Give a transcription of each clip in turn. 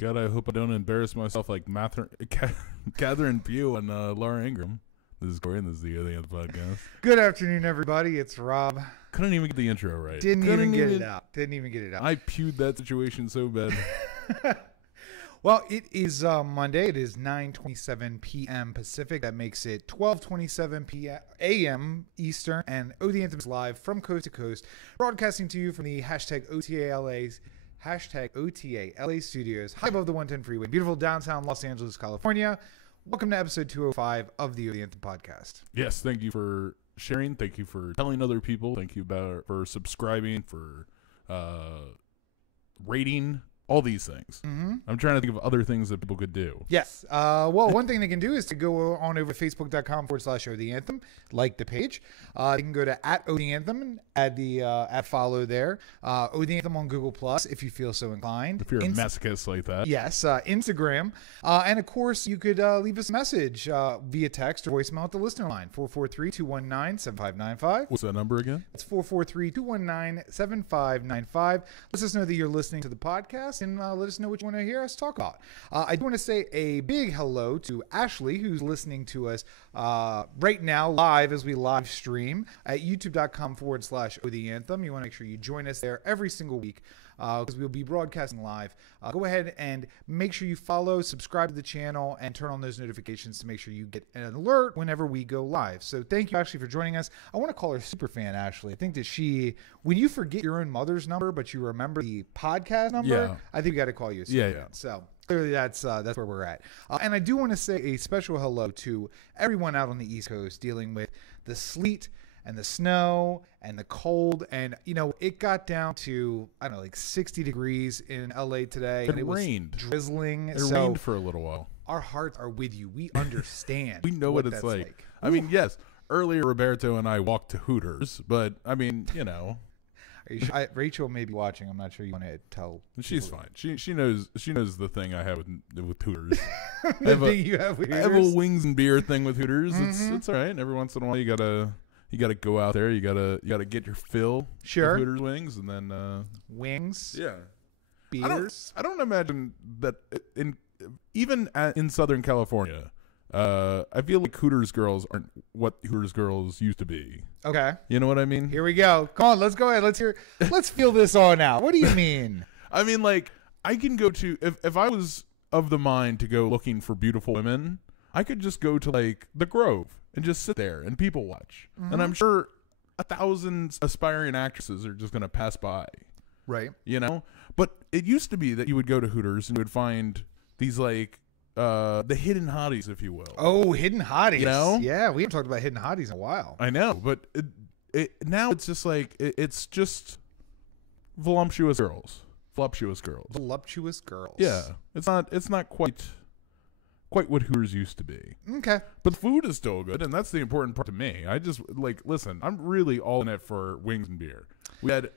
God, I hope I don't embarrass myself like Catherine Pugh and Laura Ingraham. This is Corey, and this is the O The Anthem podcast. Good afternoon, everybody. It's Rob. Couldn't even get the intro right. Didn't even get it out. I pewed that situation so bad. Well, it is Monday. It is 9:27 p.m. Pacific. That makes it 12:27 a.m. Eastern. And O The Anthem is live from coast to coast, broadcasting to you from the #OTALA studios, high above the 110 freeway, beautiful downtown Los Angeles, California. Welcome to episode 205 of the O The Anthem podcast. Yes, thank you for sharing. Thank you for telling other people. Thank you for subscribing, for rating, all these things. Mm-hmm. I'm trying to think of other things that people could do. Yes. Well, one thing they can do is to go on over to facebook.com/O The Anthem, like the page. They can go to @O The Anthem and add the follow there. O The Anthem on Google Plus if you feel so inclined. If you're a masochist like that. Yes. Instagram. And of course, you could leave us a message via text or voicemail at the listener line, 443-219-7595. What's that number again? It's 443-219-7595. Let us know that you're listening to the podcast and let us know what you want to hear us talk about. I do want to say a big hello to Ashley, who's listening to us right now live as we live stream at youtube.com/O The Anthem. You want to make sure you join us there every single week because we'll be broadcasting live. Go ahead and make sure you follow, subscribe to the channel, and turn on those notifications to make sure you get an alert whenever we go live. So thank you, Ashley, for joining us. I want to call her super fan, Ashley. I think that when you forget your own mother's number, but you remember the podcast number, I think you got to call you a super fan. So clearly that's where we're at. And I do want to say a special hello to everyone out on the East Coast dealing with the sleet and the snow and the cold. And, you know, it got down to, I don't know, like 60 degrees in LA today. It rained. Was drizzling. It rained for a little while. Our hearts are with you. We understand. We know what it's like. I mean, yes, earlier Roberto and I walked to Hooters, but I mean, you know. Rachel may be watching. I'm not sure you want to tell. She's fine. She knows the thing I have with Hooters. I have a wings and beer thing with Hooters. Mm-hmm. It's all right. Every once in a while, you gotta go out there. You gotta get your fill. Sure. Of Hooters wings and then wings. Yeah. Beers. I don't imagine that even in Southern California. I feel like Hooters girls aren't what Hooters girls used to be. Okay. You know what I mean? Here we go. Come on, let's go ahead. Let's feel this on out. What do you mean? I mean, like, I can go to, if I was of the mind to go looking for beautiful women, I could just go to, like, the Grove and just sit there and people watch. Mm-hmm. And I'm sure 1,000 aspiring actresses are just going to pass by. Right. You know? But it used to be that you would go to Hooters and you would find these, like, the hidden hotties, if you will. Oh, hidden hotties. You know? Yeah, we haven't talked about hidden hotties in a while. I know, but now it's just like, it's just voluptuous girls. Voluptuous girls. Yeah. It's not quite what Hooters used to be. Okay. But the food is still good, and that's the important part to me. I just, like, listen, I'm really all in it for wings and beer.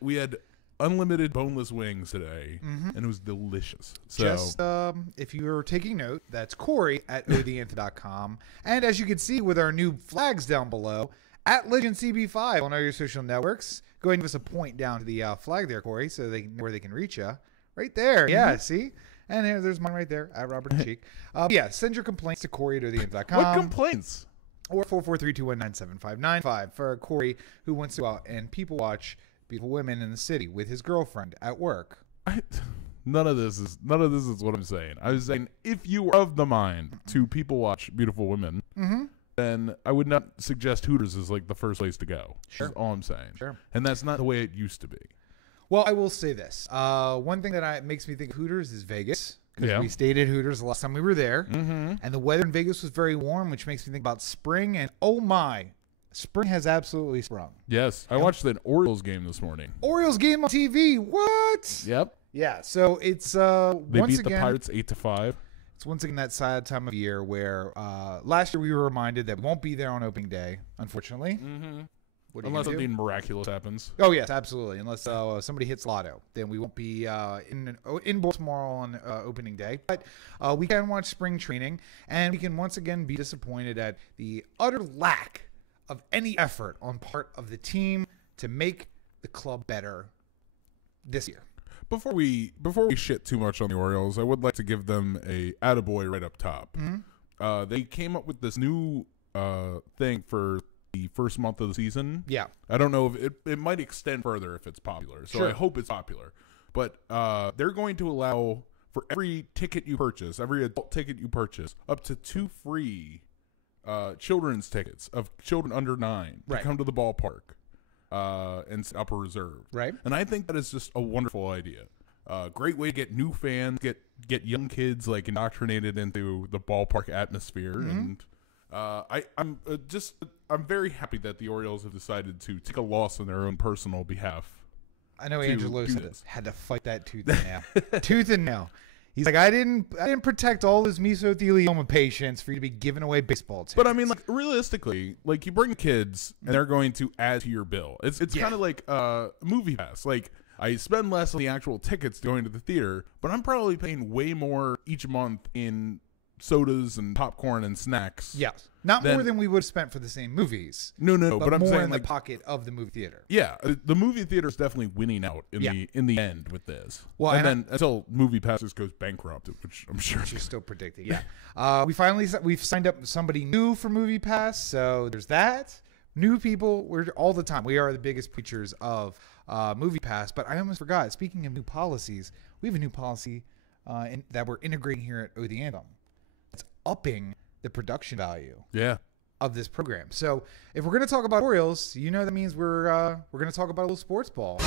We had unlimited boneless wings today, and it was delicious. So, just if you're taking note, that's Corey at otheanthem.com. And as you can see with our new flags down below, at LegendCB5 on all your social networks. Go ahead and give us a point down to the flag there, Corey, so they know where they can reach you. Right there. Yeah, see? And there's mine right there, at Robert Cheek. Yeah, send your complaints to Corey at otheanthem.com. What complaints? Or 443-219-7595 for Corey, who wants to go out and people watch beautiful women in the city with his girlfriend at work. None of this is what I'm saying. I was saying if you are of the mind to people watch beautiful women, then I would not suggest Hooters is like the first place to go. Sure. Is all I'm saying. Sure. And that's not the way it used to be. Well, I will say this. One thing that makes me think of Hooters is Vegas. Because we stayed at Hooters the last time we were there. Mm-hmm. And the weather in Vegas was very warm, which makes me think about spring. And oh my, spring has absolutely sprung. Yes. I watched the Orioles game this morning. Orioles game on TV. What? Yep. Yeah. So it's they beat the Pirates 8-5. It's once again that sad time of year where last year we were reminded that we won't be there on opening day, unfortunately. Mm-hmm. Unless something miraculous happens. Oh, yes, absolutely. Unless somebody hits lotto, then we won't be in Baltimore on opening day. But we can watch spring training, and we can once again be disappointed at the utter lack of any effort on part of the team to make the club better this year. before we shit too much on the Orioles, I would like to give them a attaboy right up top. They came up with this new thing for the first month of the season. Yeah. I don't know if it might extend further if it's popular. So Sure. I hope it's popular. But they're going to allow for every ticket you purchase, every adult ticket you purchase, up to 2 free children's tickets of children under 9 to come to the ballpark and set up a reserve. Right. And I think that is just a wonderful idea. Great way to get new fans, get young kids like indoctrinated into the ballpark atmosphere. And I'm very happy that the Orioles have decided to take a loss on their own personal behalf. I know Angelo had to fight that tooth and nail. Tooth and nail. He's like, I didn't protect all his mesothelioma patients for you to be giving away baseball tickets. But I mean, like realistically, like you bring kids and they're going to add to your bill. It's kind of like movie pass. Like I spend less on the actual tickets going to the theater, but I'm probably paying way more each month in sodas and popcorn and snacks. Yes. Not more than we would have spent for the same movies. No. But I'm more saying in like, the pocket of the movie theater. Yeah, the movie theater is definitely winning out in the end with this. Well, and then until Movie Passes goes bankrupt, which I'm sure you're still predicting. Yeah. We've signed up somebody new for Movie Pass, so there's that. New people, we're all the time. We are the biggest preachers of Movie Pass, but I almost forgot. Speaking of new policies, we have a new policy that we're integrating here at O The Anthem. It's upping the production value of this program. So if we're going to talk about Orioles, that means we're going to talk about a little sports ball.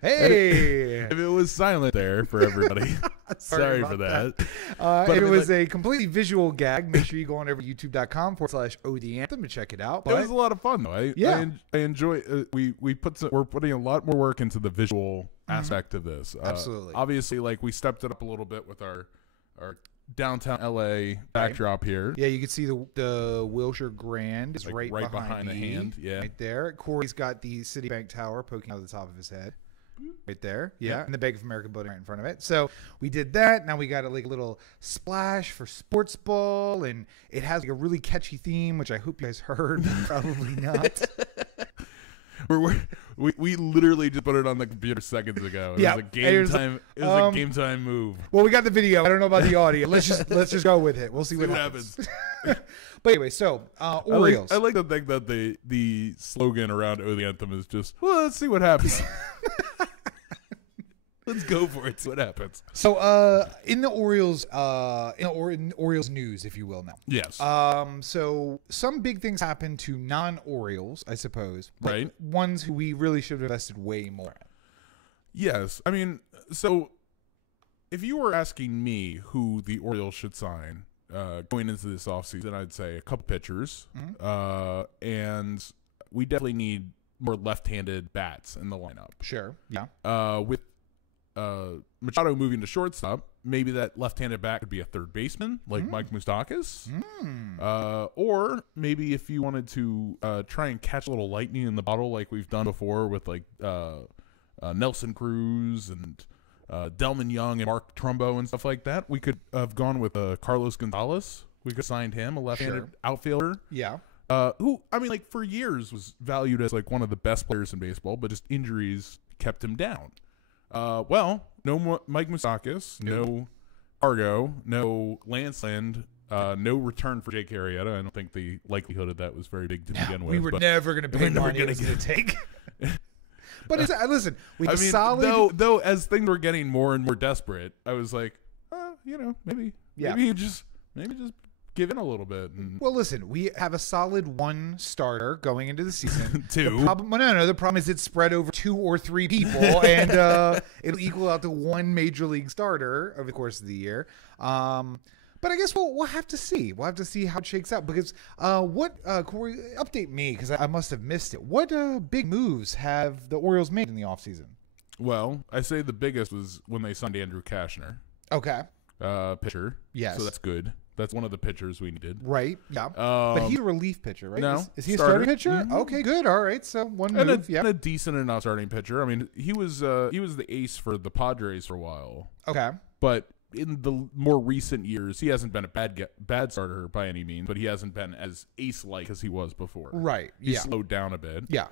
Hey! If it was silent there for everybody, sorry for that. But it was a completely visual gag. Make sure you go on over to youtube.com/O The Anthem to check it out. It was a lot of fun though. I enjoy. We're putting a lot more work into the visual aspect of this. Absolutely. Obviously, like we stepped it up a little bit with our downtown LA backdrop here. Yeah, you can see the Wilshire Grand is like right behind the hand. Yeah, right there. Corey's got the Citibank Tower poking out of the top of his head. Right there, and the Bank of America building right in front of it. So we did that. Now we got a little splash for sports ball, and it has like a really catchy theme, which I hope you guys heard. Probably not. We literally just put it on the computer seconds ago. It was a game time. It was a game time move. Well, we got the video. I don't know about the audio. Let's just go with it. We'll see what happens. But anyway, so Orioles. I like to think that the slogan around O The Anthem is just, well, let's see what happens. Let's go for it. See what happens. So, in the Orioles, in Orioles news, if you will, now. Yes. So some big things happen to non-Orioles, I suppose. Right. Ones who we really should have invested way more in. Yes. I mean, so if you were asking me who the Orioles should sign going into this offseason, I'd say a couple pitchers, and we definitely need more left-handed bats in the lineup. Sure. Yeah. With Machado moving to shortstop, maybe that left-handed bat could be a third baseman like Mike Moustakas. Or maybe if you wanted to try and catch a little lightning in the bottle like we've done before with like Nelson Cruz and Delman Young and Mark Trumbo and stuff like that, we could have gone with Carlos Gonzalez. We could have signed him, a left-handed outfielder. Yeah. Who, I mean, like for years was valued as like one of the best players in baseball, but just injuries kept him down. Well, no more Mike Moustakas, no Argo, no Lanceland, no return for Jake Arrieta. I don't think the likelihood of that was very big to begin with. We were never going to pay money it was going to take. But listen, we have solid. Though as things were getting more and more desperate, I was like, maybe just give in a little bit. Well, listen, we have a solid one starter going into the season. Two. The problem is it's spread over 2 or 3 people, and it'll equal out to one major league starter over the course of the year. But I guess we'll have to see. We'll have to see how it shakes out. Because Corey, update me, because I must have missed it. What big moves have the Orioles made in the offseason? Well, I say the biggest was when they signed Andrew Kashner. Okay. Pitcher. Yes. So that's good. That's one of the pitchers we needed. Right. Yeah. But he's a relief pitcher, right? No. Is he a starting pitcher? Mm-hmm. Okay, good. All right. So one move. And a decent enough starting pitcher. I mean, he was the ace for the Padres for a while. Okay. But in the more recent years, he hasn't been a bad starter by any means, but he hasn't been as ace-like as he was before. Right. He slowed down a bit. Yeah.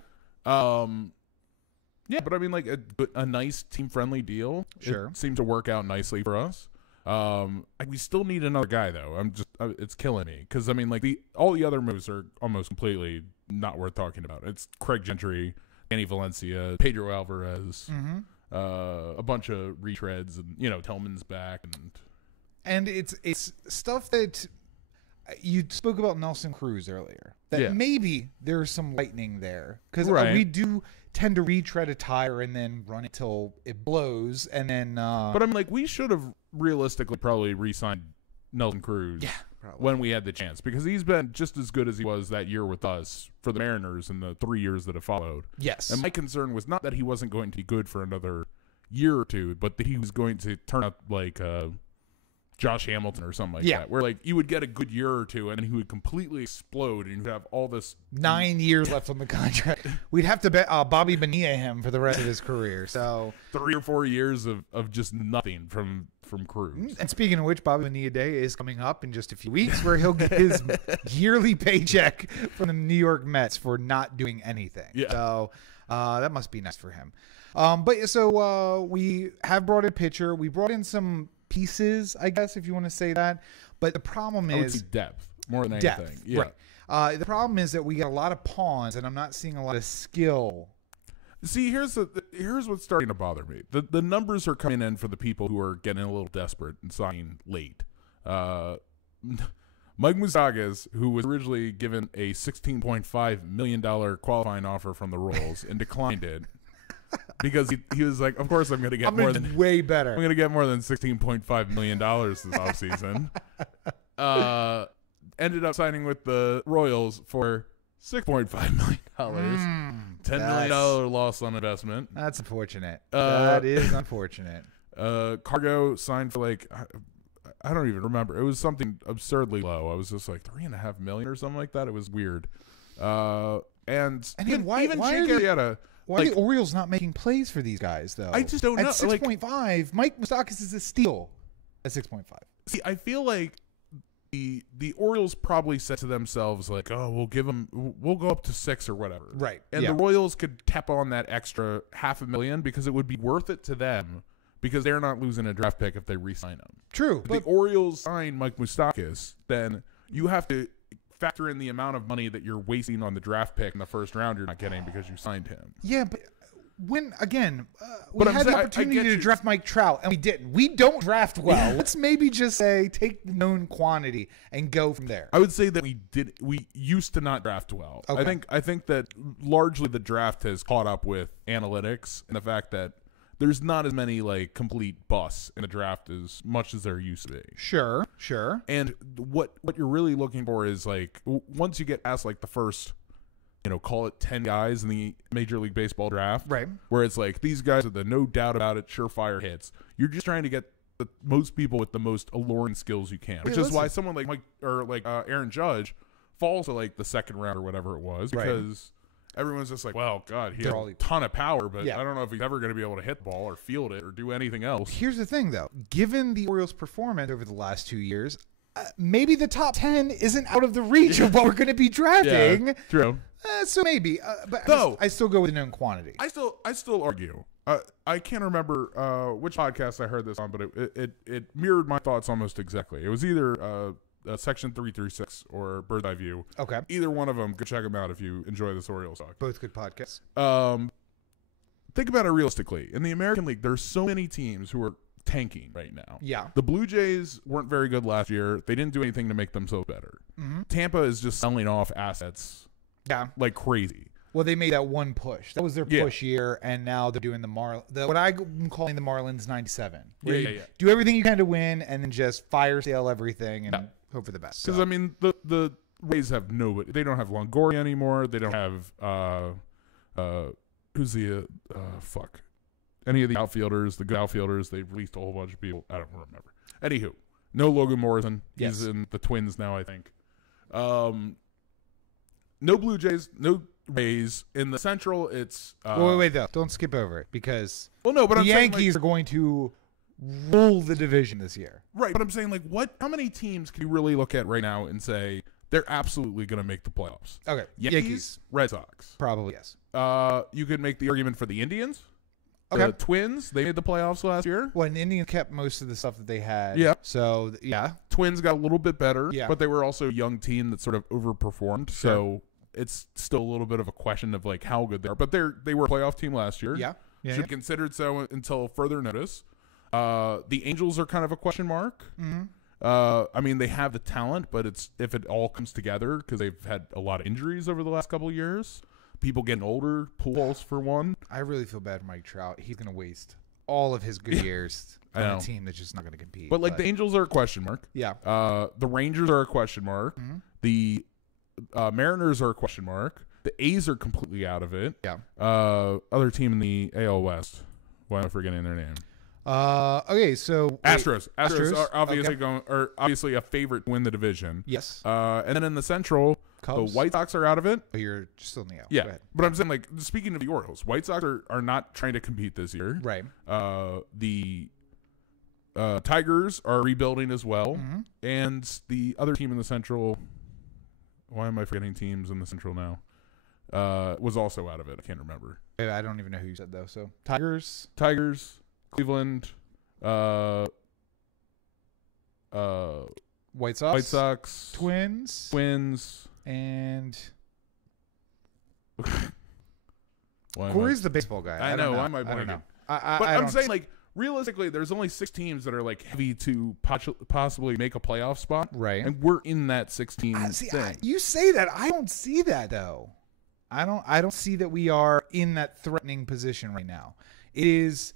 Yeah, but I mean, like a nice team-friendly deal. Sure. It seemed to work out nicely for us. We still need another guy though. It's killing me because I mean, like all the other moves are almost completely not worth talking about. It's Craig Gentry, Danny Valencia, Pedro Alvarez, a bunch of retreads, and Tillman's back, and it's stuff that you spoke about Nelson Cruz earlier. That maybe there's some lightning there because we do tend to retread a tire and then run it till it blows, and then. But I'm like, we should have realistically probably re-signed Nelson Cruz when we had the chance because he's been just as good as he was that year with us for the Mariners in the 3 years that have followed. Yes. And my concern was not that he wasn't going to be good for another year or two, but that he was going to turn up like Josh Hamilton or something like that, where like you would get a good year or two and then he would completely explode and you'd have all this 9 years left on the contract. We'd have to bet Bobby Bonilla him for the rest of his career. So 3 or 4 years of just nothing from Cruz. And speaking of which, Bobby Bonilla Day is coming up in just a few weeks, where he'll get his yearly paycheck from the New York Mets for not doing anything. Yeah. So that must be nice for him. But we have brought in a pitcher. We brought in some pieces, I guess, if you want to say that. But the problem is depth more than anything. Yeah. Right. The problem is that we got a lot of pawns, and I'm not seeing a lot of skill. See, here's what's starting to bother me. The numbers are coming in for the people who are getting a little desperate and signing late. Mike Moustakas, who was originally given a $16.5 million qualifying offer from the Royals and declined it because he was like, of course I'm going to get more than way better. I'm going to get more than $16.5 million this offseason. Ended up signing with the Royals for $6.5 million. $10 million loss on investment. That's unfortunate. That is unfortunate. Cargo signed for like I don't even remember. It was something absurdly low. I was just like $3.5 million or something like that. It was weird. Why are the Orioles not making plays for these guys though? I just don't know. At 6.5, Mike Moustakas is a steal. At 6.5. See, I feel like the Orioles probably said to themselves like, "Oh, we'll go up to 6 or whatever." Right. And the Royals could tap on that extra $500,000 because it would be worth it to them because they're not losing a draft pick if they re-sign him. True. If the Orioles sign Mike Moustakas, then you have to factor in the amount of money that you're wasting on the draft pick in the first round you're not getting because you signed him. Yeah, but we had the opportunity to draft Mike Trout, and we didn't. We don't draft well. Let's maybe just say take the known quantity and go from there. I would say that we used to not draft well. Okay. I think that largely the draft has caught up with analytics and the fact that there's not as many like complete busts in the draft as much as there used to be. Sure. And what you're really looking for is like once you get past like the first, call it 10 guys in the Major League Baseball draft, right? Where it's like these guys are the no doubt about it surefire hits. You're just trying to get the most people with the most alluring skills you can, which is why someone like Mike or like Aaron Judge falls to like the second round or whatever it was because. Everyone's just like, well, God, he has a ton of power, but I don't know if he's ever going to be able to hit the ball or field it or do anything else. Here's the thing, though. Given the Orioles' performance over the last 2 years, maybe the top 10 isn't out of the reach of what we're going to be drafting. Yeah, true. So maybe. But I still go with the known quantity. I still argue. I can't remember which podcast I heard this on, but it mirrored my thoughts almost exactly. It was either Section 336 or Bird's Eye View. Okay. Either one of them. Go check them out if you enjoy this Orioles talk. Both good podcasts. Think about it realistically. In the American League, there's so many teams who are tanking right now. Yeah. The Blue Jays weren't very good last year. They didn't do anything to make themselves better. Mm-hmm. Tampa is just selling off assets like crazy. Well, they made that one push. That was their push year, and now they're doing what I'm calling the Marlins 97. Yeah. Do everything you can to win, and then just fire sale everything and hope for the best. Because, I mean, the Rays have nobody. They don't have Longoria anymore. They don't have who's the any of the outfielders, the good outfielders. They've released a whole bunch of people. I don't remember. Anywho, no Logan Morrison. He's in the Twins now, I think. No Blue Jays, no Rays. In the Central, it's wait, though. Don't skip over it because the Yankees are going to rule the division this year. Right, but I'm saying, like, how many teams can you really look at right now and say they're absolutely going to make the playoffs? Okay. Yankees, Red Sox. Probably, yes. You could make the argument for the Indians. Okay. The Twins, they made the playoffs last year. Well, and Indians kept most of the stuff that they had. Yeah. So, yeah. Twins got a little bit better, Yeah. but they were also a young team that sort of overperformed. Sure. So it's still a little bit of a question of, like, how good they are. But they were a playoff team last year. Yeah. Should be considered so until further notice. The Angels are kind of a question mark. Mm-hmm. I mean, they have the talent, but it's if it all comes together, because they've had a lot of injuries over the last couple of years. People getting older, Pujols for one. I really feel bad for Mike Trout. He's going to waste all of his good years on a team that's just not going to compete. But, like, the Angels are a question mark. Yeah. The Rangers are a question mark. Mm-hmm. The Mariners are a question mark. The A's are completely out of it. Yeah. Other team in the AL West. Why am I forgetting their name? Okay, so Astros. Wait, Astros are obviously okay. obviously a favorite to win the division. Yes. And then in the Central, Cubs. the White Sox are out of it. Oh, you're still in the AL. Yeah. Go ahead. But I'm saying, like, speaking of the Orioles, White Sox are not trying to compete this year. Right. The Tigers are rebuilding as well. Mm-hmm. And the other team in the Central, why am I forgetting teams in the Central now? Was also out of it. I can't remember. I don't even know who you said, though. So, Tigers. Cleveland, White Sox. Twins. And Corey's the baseball guy. I know. Why am I blanking? know. But I'm saying, like, realistically, there's only 6 teams that are, like, heavy to possibly make a playoff spot. Right. And we're in that 16 thing. You say that. I don't see that, though. I don't see that we are in that threatening position right now. It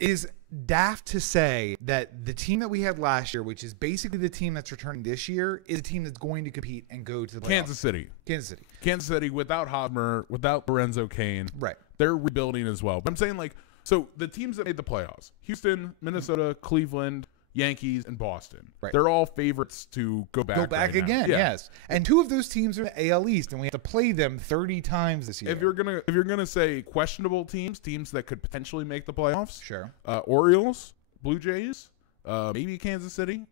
is daft to say that the team that we had last year, which is basically the team that's returning this year, is a team that's going to compete and go to the playoffs. Kansas City without Hosmer, without Lorenzo Cain. Right. They're rebuilding as well. But I'm saying, like, so the teams that made the playoffs, Houston, Minnesota, Cleveland, Yankees, and Boston. Right. They're all favorites to go back. Again, yes. And 2 of those teams are in the AL East, and we have to play them 30 times this year. If you're gonna say questionable teams that could potentially make the playoffs, sure. Orioles, Blue Jays, maybe Kansas City,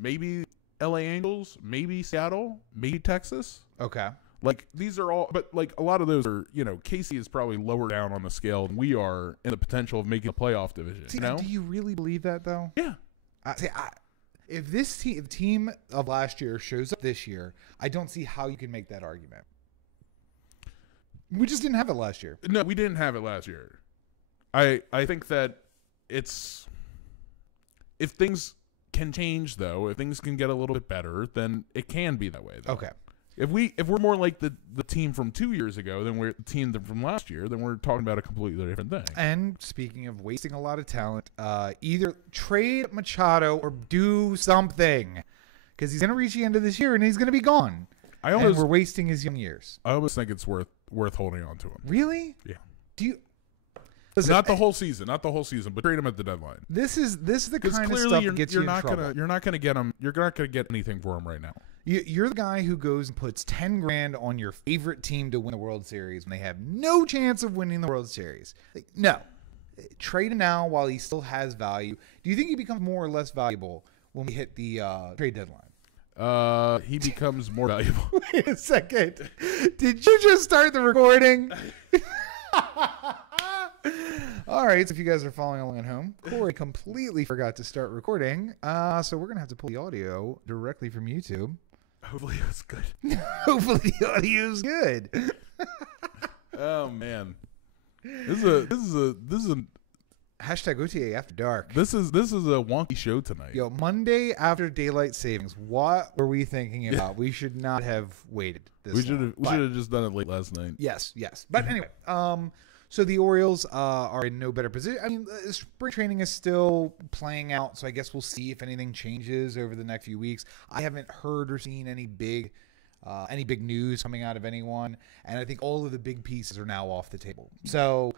maybe LA Angels, maybe Seattle, maybe Texas. Okay. Like, these are all, but, like, a lot of those are, you know, Casey is probably lower down on the scale than we are in the potential of making a playoff division. See, you know? do you really believe that, though? Yeah. If this team of last year shows up this year, I don't see how you can make that argument. We just didn't have it last year. No, we didn't have it last year. I think that if things can change, though, if things can get a little bit better, then it can be that way, though. Okay. If we're more like the team from 2 years ago than we're the team from last year, then we're talking about a completely different thing. And speaking of wasting a lot of talent, either trade Machado or do something, because he's going to reach the end of this year and he's going to be gone. And we're wasting his young years. I almost think it's worth holding on to him. Really? Yeah. Do you? Listen, not the whole season, but trade him at the deadline. This is the kind of stuff that gets you in trouble. You're not gonna get him. You're not gonna get anything for him right now. You're the guy who goes and puts $10,000 on your favorite team to win the World Series when they have no chance of winning the World Series. Like, no, trade him now while he still has value. Do you think he becomes more or less valuable when we hit the trade deadline? He becomes more valuable. Wait a second. Did you just start the recording? All right, so if you guys are following along at home, Corey completely forgot to start recording, so we're going to have to pull the audio directly from YouTube. Hopefully it was good. Hopefully the audio is good. Oh, man. This is a Hashtag OTA After Dark. This is a wonky show tonight. Yo, Monday after daylight savings. What were we thinking about? We should not have waited this long. We should have just done it late last night. Yes. But anyway, so the Orioles are in no better position. I mean, spring training is still playing out, so I guess we'll see if anything changes over the next few weeks. I haven't heard or seen any big news coming out of anyone, and I think all of the big pieces are now off the table. So,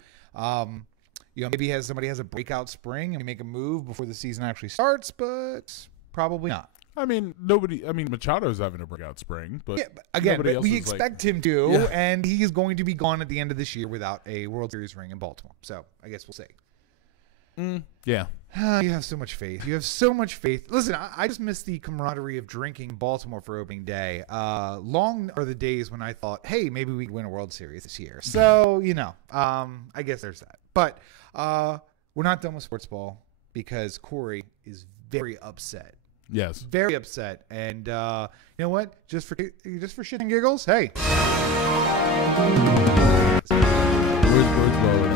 maybe somebody has a breakout spring and we make a move before the season actually starts, but probably not. I mean, Machado's having a breakout spring, but we expect him to, and he's going to be gone at the end of this year without a World Series ring in Baltimore. So I guess we'll see. Yeah. You have so much faith. You have so much faith. Listen, I just miss the camaraderie of drinking Baltimore for opening day. Long are the days when I thought, hey, maybe we can win a World Series this year. So, I guess there's that. But we're not done with sports ball because Corey is very upset. Yes. Very upset. And you know what? Just for shit and giggles, hey. Where's sports ball?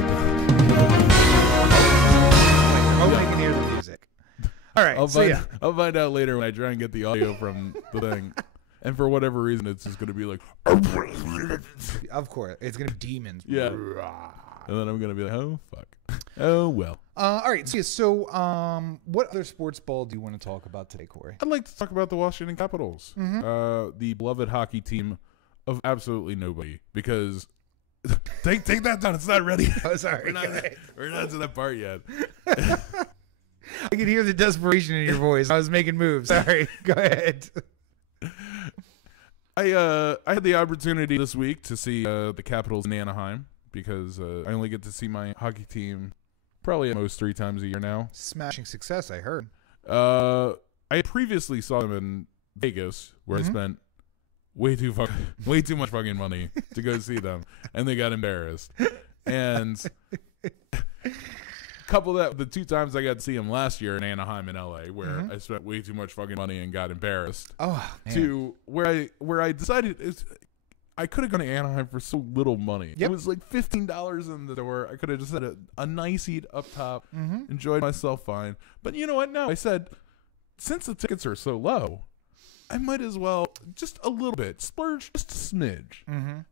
I can hear the music. All right. I'll find out later when I try and get the audio from the thing. And for whatever reason, it's just going to be like. Of course. It's going to be demons. Yeah. And then I'm going to be like, oh, fuck. Oh, well. All right. So, what other sports ball do you want to talk about today, Corey? I'd like to talk about the Washington Capitals, the beloved hockey team of absolutely nobody. Because take that down. It's not ready. Oh, sorry. We're not to that part yet. I could hear the desperation in your voice. I was making moves. Sorry. Go ahead. I had the opportunity this week to see the Capitals in Anaheim because I only get to see my hockey team probably at most 3 times a year now. Smashing success, I heard. I previously saw them in Vegas where I spent way too much fucking money to go see them, and they got embarrassed. And couple that with the 2 times I got to see them last year in Anaheim and LA, where I spent way too much fucking money and got embarrassed. Oh, man. To where I decided I could have gone to Anaheim for so little money. Yep. It was like $15 in the door. I could have just had a nice eat up top, enjoyed myself fine. But you know what? No, I said, since the tickets are so low, I might as well just a little bit splurge, just a smidge,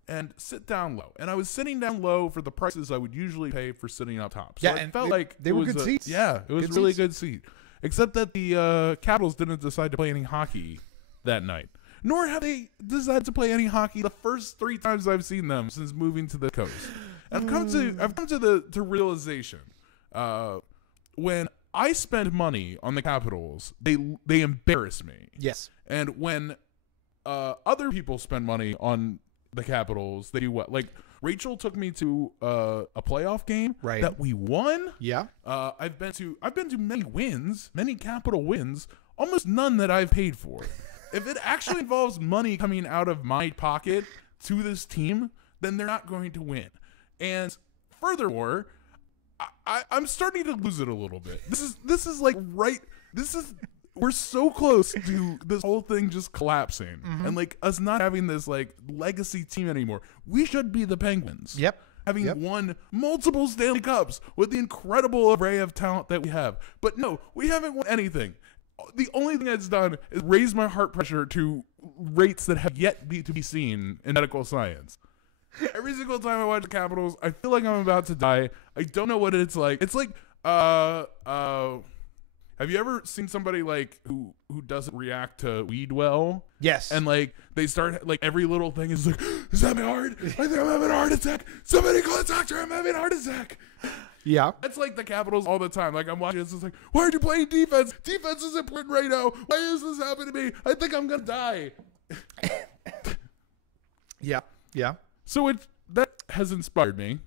and sit down low. And I was sitting down low for the prices I would usually pay for sitting up top. So yeah, it felt like they were good seats. Yeah, it was good really seats. good seat. Except that the Capitals didn't decide to play any hockey that night. Nor have they decided to play any hockey the first 3 times I've seen them since moving to the coast. And I've come to the realization when I spend money on the Capitals, they embarrass me. Yes. And when other people spend money on the Capitals, they do what? Like Rachel took me to a playoff game that we won. Yeah. I've been to many wins, many Capital wins, almost none that I've paid for. If it actually involves money coming out of my pocket to this team, then they're not going to win. And furthermore, I'm starting to lose it a little bit. This is like we're so close to this whole thing just collapsing and like us not having this like legacy team anymore. We should be the Penguins. Yep. Having won multiple Stanley Cups with the incredible array of talent that we have. But no, we haven't won anything. The only thing that's done is raise my heart pressure to rates that have yet to be seen in medical science. Every single time I watch the Capitals, I feel like I'm about to die. I don't know what it's like. It's like, have you ever seen somebody like who doesn't react to weed well? Yes. And like they start like every little thing is like, is that my heart? I think I'm having a heart attack. Somebody call a doctor. I'm having a heart attack. Yeah. It's like the Capitals all the time. Like I'm watching this, it's like, why aren't you playing defense? Defense is important right now. Why is this happening to me? I think I'm gonna die. Yeah. Yeah. So that has inspired me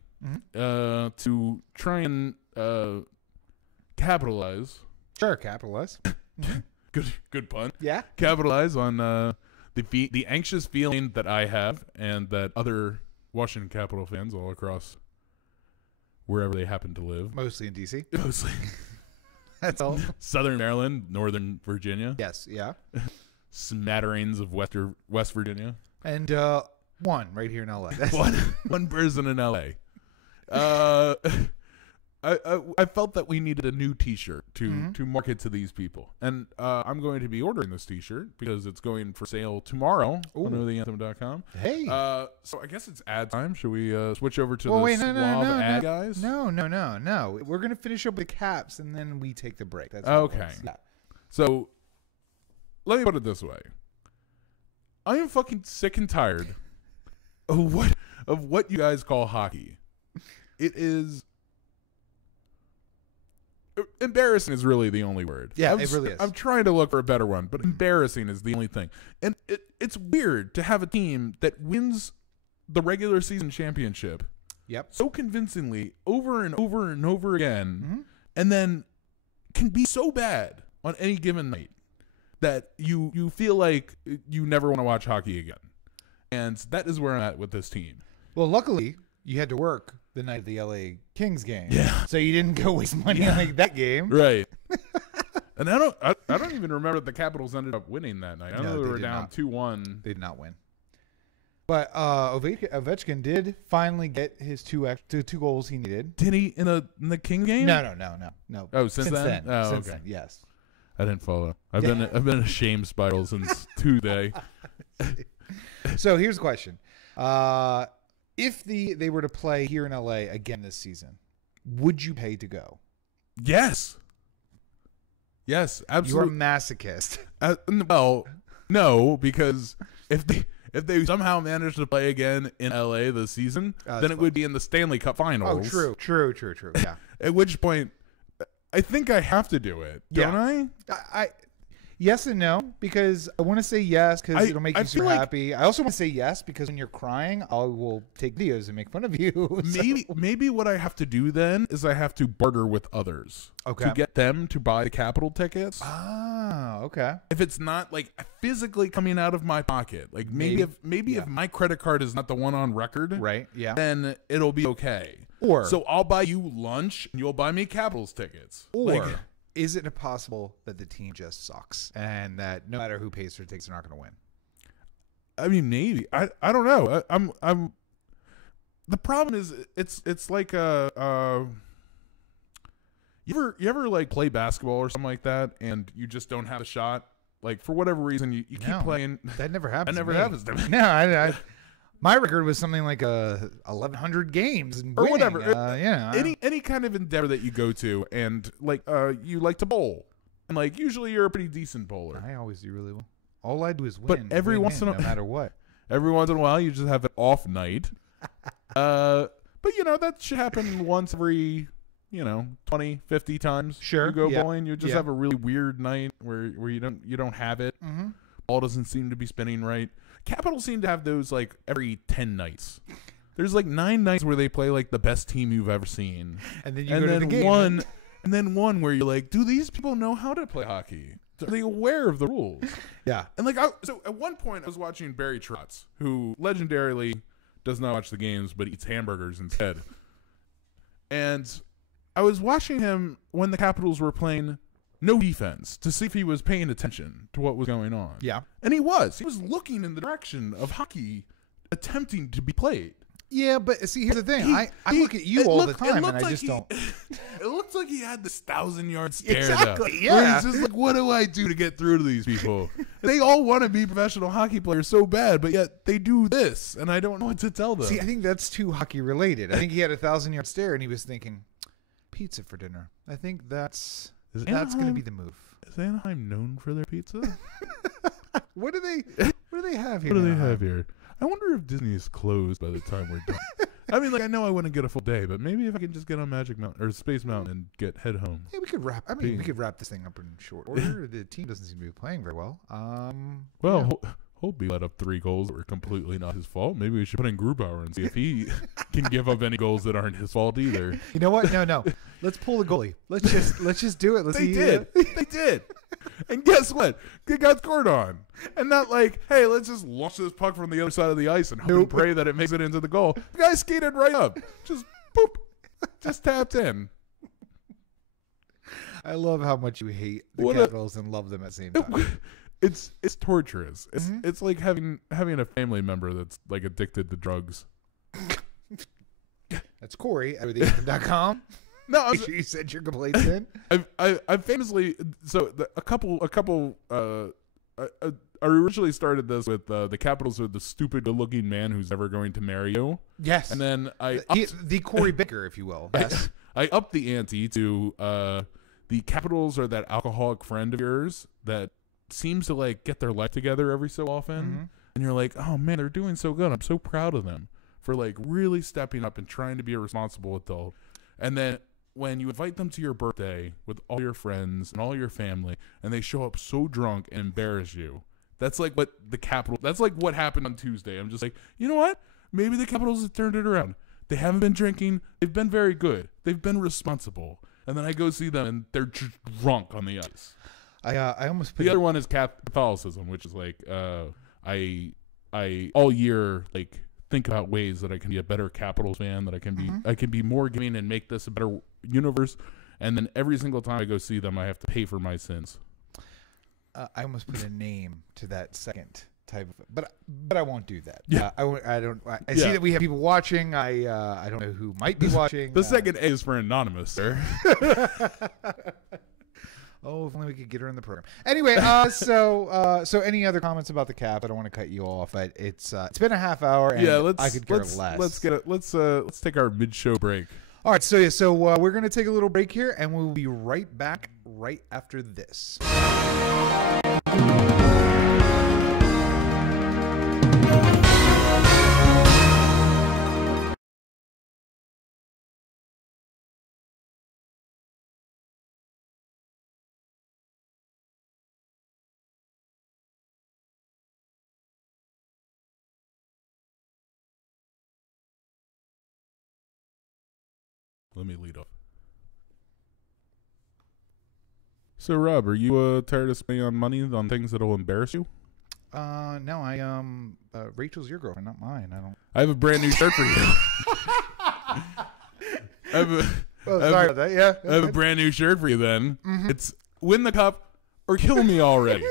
to try and capitalize. Sure, capitalize. Good pun. Yeah. Capitalize on the anxious feeling that I have and that other Washington Capital fans all across wherever they happen to live. Mostly in D.C. Mostly. That's all. Southern Maryland, Northern Virginia. Yes. Yeah. Smatterings of West Virginia. And one right here in L.A. one person in L.A. I felt that we needed a new T-shirt to market to these people, and I'm going to be ordering this T-shirt because it's going for sale tomorrow on OTheAnthem.com. Hey, so I guess it's ad time. Should we switch over to ad guys? No. We're gonna finish up with the Caps, and then we take the break. That's okay. Yeah. So let me put it this way: I am fucking sick and tired of what you guys call hockey. It is. Embarrassing is really the only word. Yeah, it really is. I'm trying to look for a better one, but embarrassing is the only thing. And it's weird to have a team that wins the regular season championship so convincingly over and over and over again and then can be so bad on any given night that you feel like you never want to watch hockey again. And that is where I'm at with this team. Well, luckily, you had to work the night of the LA Kings game. Yeah. So you didn't go waste money on like that game. Right. And I don't even remember that the Capitals ended up winning that night. I know they were down 2-1. They did not win. But Ovechkin did finally get his two goals he needed. Did he in the King game? No. Oh, since then? Oh, since okay. then, yes. I didn't follow. I've been in a shame spiral since Tuesday. So here's the question: if they were to play here in LA again this season, would you pay to go? Yes. Yes, absolutely. You're a masochist. Well, no, because if they somehow manage to play again in LA this season, then it would be in the Stanley Cup Finals. Oh, true. Yeah. At which point, I think I have to do it, don't I? Yes and no, because I want to say yes because it'll make you super happy. I also want to say yes because when you're crying, I will take videos and make fun of you. Maybe what I have to do then is I have to barter with others to get them to buy the Capital tickets. Ah, okay. If it's not like physically coming out of my pocket, like maybe if my credit card is not the one on record, right? Yeah, then it'll be okay. So I'll buy you lunch and you'll buy me Capitals tickets. Or is it possible that the team just sucks and that no matter who pays for tickets, they're not going to win? I mean, maybe. I don't know. I'm. The problem is it's like you ever like play basketball or something like that and you just don't have a shot, like for whatever reason you keep playing. That never happens. That never happens to me. No, I my record was something like 1,100 games and or winning. whatever. Any kind of endeavor that you go to, and like you like to bowl, and like usually you're a pretty decent bowler. I always do really well. All I do is win. But every once in a no matter what. Every once in a while, you just have an off night. But that should happen once every 20, 50 times. Sure, you go bowling, you just have a really weird night where you don't have it. Mm-hmm. Ball doesn't seem to be spinning right. Capitals seem to have those like every 10 nights. There's like 9 nights where they play like the best team you've ever seen. And then you go to the game. And then one where you're like, do these people know how to play hockey? Are they aware of the rules? Yeah. And like, so at one point I was watching Barry Trotz, who legendarily does not watch the games, but eats hamburgers instead. And I was watching him when the Capitals were playing no defense to see if he was paying attention to what was going on. Yeah. And he was. He was looking in the direction of hockey attempting to be played. Yeah, but see, here's the thing. I look at you all the time, and I just don't. It looks like he had this 1,000-yard stare. Exactly, yeah. Where he's just like, what do I do to get through to these people? They all want to be professional hockey players so bad, but yet they do this, and I don't know what to tell them. See, I think that's too hockey related. I think he had a 1,000-yard stare, and he was thinking, pizza for dinner. I think that's going to be the move. Is Anaheim known for their pizza? What do they have here? What do they have here? I wonder if Disney is closed by the time we're done. I mean, like, I know I wouldn't get a full day, but maybe if I can just get on Magic Mountain or Space Mountain and head home. Yeah, we could wrap. I mean, we could wrap this thing up in short order. The team doesn't seem to be playing very well. Holtby let up 3 goals that were completely not his fault. Maybe we should put in Grubauer and see if he can give up any goals that aren't his fault either. You know what? No. Let's pull the goalie. Let's just do it. They did. And guess what? They got scored on. And not like, hey, let's just launch this puck from the other side of the ice and hope and pray that it makes it into the goal. The guy skated right up. Just boop. Just tapped in. I love how much you hate the Capitals and love them at the same time. It's torturous. It's like having a family member that's like addicted to drugs. That's Corey at TheAnthem.com. No, make sure you send your complaints in. I famously I originally started this with the Capitals are the stupid good-looking man who's never going to marry you. Yes, and then the Corey Baker, if you will. Yes, I upped the ante to the Capitals are that alcoholic friend of yours that seems to like get their life together every so often, and you're like, oh man, they're doing so good. I'm so proud of them for like really stepping up and trying to be a responsible adult. And then when you invite them to your birthday with all your friends and all your family, and they show up so drunk and embarrass you, that's like what that's like what happened on Tuesday. I'm just like, you know what? Maybe the Capitals have turned it around. They haven't been drinking. They've been very good. They've been responsible. and then I go see them, and they're just drunk on the ice. I almost put the other one is Catholicism, which is like I all year like think about ways that I can be a better Capitals fan, that I can be more giving and make this a better universe. And then every single time I go see them, I have to pay for my sins. I almost put a name to that second type of, but I won't do that. Yeah. I see that we have people watching. I don't know who might be watching. The second A is for anonymous, sir. Oh, if only we could get her in the program. Anyway, so any other comments about the Cap? I don't want to cut you off, but it's been a half hour, and I could care less. Let's take our mid-show break. All right, so we're gonna take a little break here, and we'll be right back right after this. Let me lead off. So, Rob, are you tired of spending on money on things that'll embarrass you? No, Rachel's your girlfriend, not mine. I have a brand new shirt for you. Sorry about that. Yeah, I have a brand new shirt for you. Then it's win the cup or kill me already.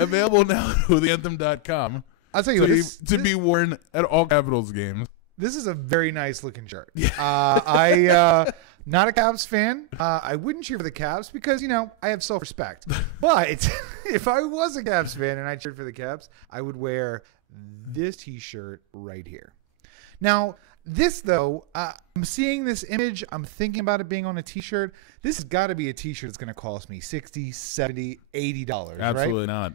Available now at OTheAnthem.com. I'll tell you what, to be worn at all Capitals games. This is a very nice looking shirt. Yeah. I not a Cavs fan. I wouldn't cheer for the Cavs because, I have self-respect. But if I was a Cavs fan and I cheered for the Cavs, I would wear this T-shirt right here. Now, this, though, I'm seeing this image. I'm thinking about it being on a T-shirt. This has got to be a T-shirt that's going to cost me $60, $70, $80, Absolutely right? not.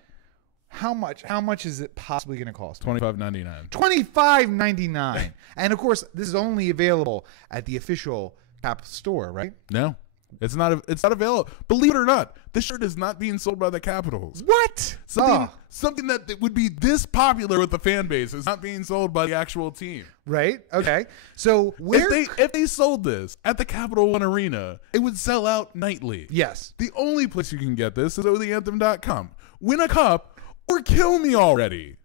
How much is it possibly going to cost? $25.99. $25.99. And, of course, this is only available at the official Cap store, right? No. It's not available. Believe it or not, this shirt is not being sold by the Capitals. What? Something that would be this popular with the fan base is not being sold by the actual team. Right? Okay. So if they sold this at the Capital One Arena, it would sell out nightly. Yes. The only place you can get this is OTheAnthem.com. Win a cup or kill me already.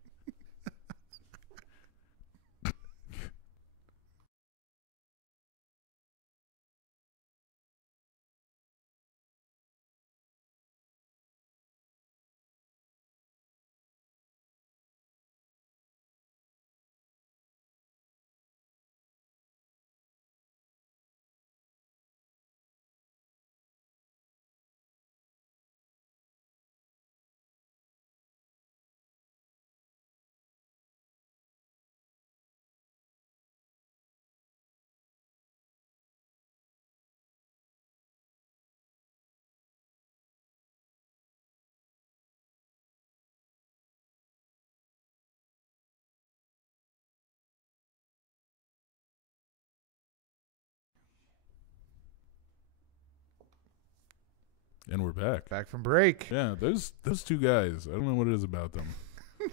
And we're back. Back from break. Yeah, those two guys, I don't know what it is about them.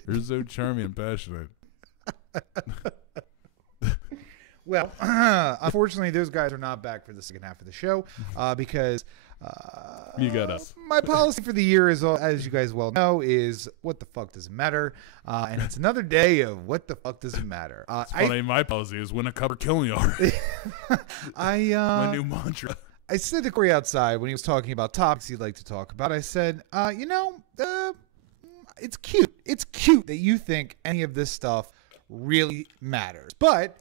They're so charming and passionate. Well, unfortunately, those guys are not back for the second half of the show because you got us. My policy for the year is, as you guys well know, is what the fuck doesn't matter, and it's another day of what the fuck doesn't matter. It's funny. My policy is win a cup or kill me already. My new mantra. I said to Corey outside when he was talking about topics he'd like to talk about, I said, it's cute. It's cute that you think any of this stuff really matters. But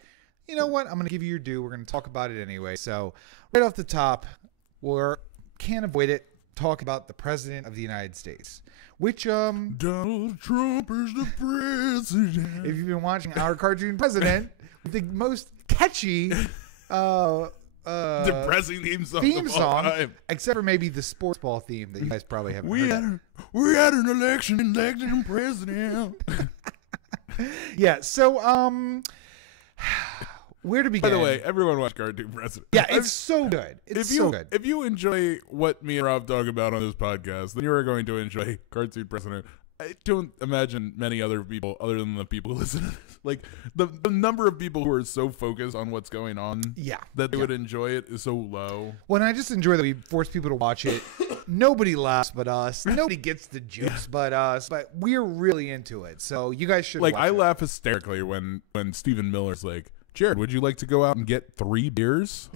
you know what? I'm going to give you your due. We're going to talk about it anyway. So right off the top, we can't avoid it. Talk about the President of the United States, which Donald Trump is the president. If you've been watching Our Cartoon President, the most catchy depressing theme song, except for maybe the sportsball theme that you guys probably haven't heard. We had an election, elected president. Yeah, so where to begin? By the way, everyone watch Cartoon President. Yeah, it's so good. It's so good. If you enjoy what me and Rob talk about on this podcast, then you are going to enjoy Cartoon President I don't imagine many other people other than the people who listen to this. Like the number of people who are so focused on what's going on that they would enjoy it is so low. Well, and I just enjoy that we force people to watch it. Nobody laughs but us. Nobody gets the jokes but us. But we're really into it. So you guys should watch I it. laugh hysterically when Stephen Miller's like, Jared, would you like to go out and get 3 beers?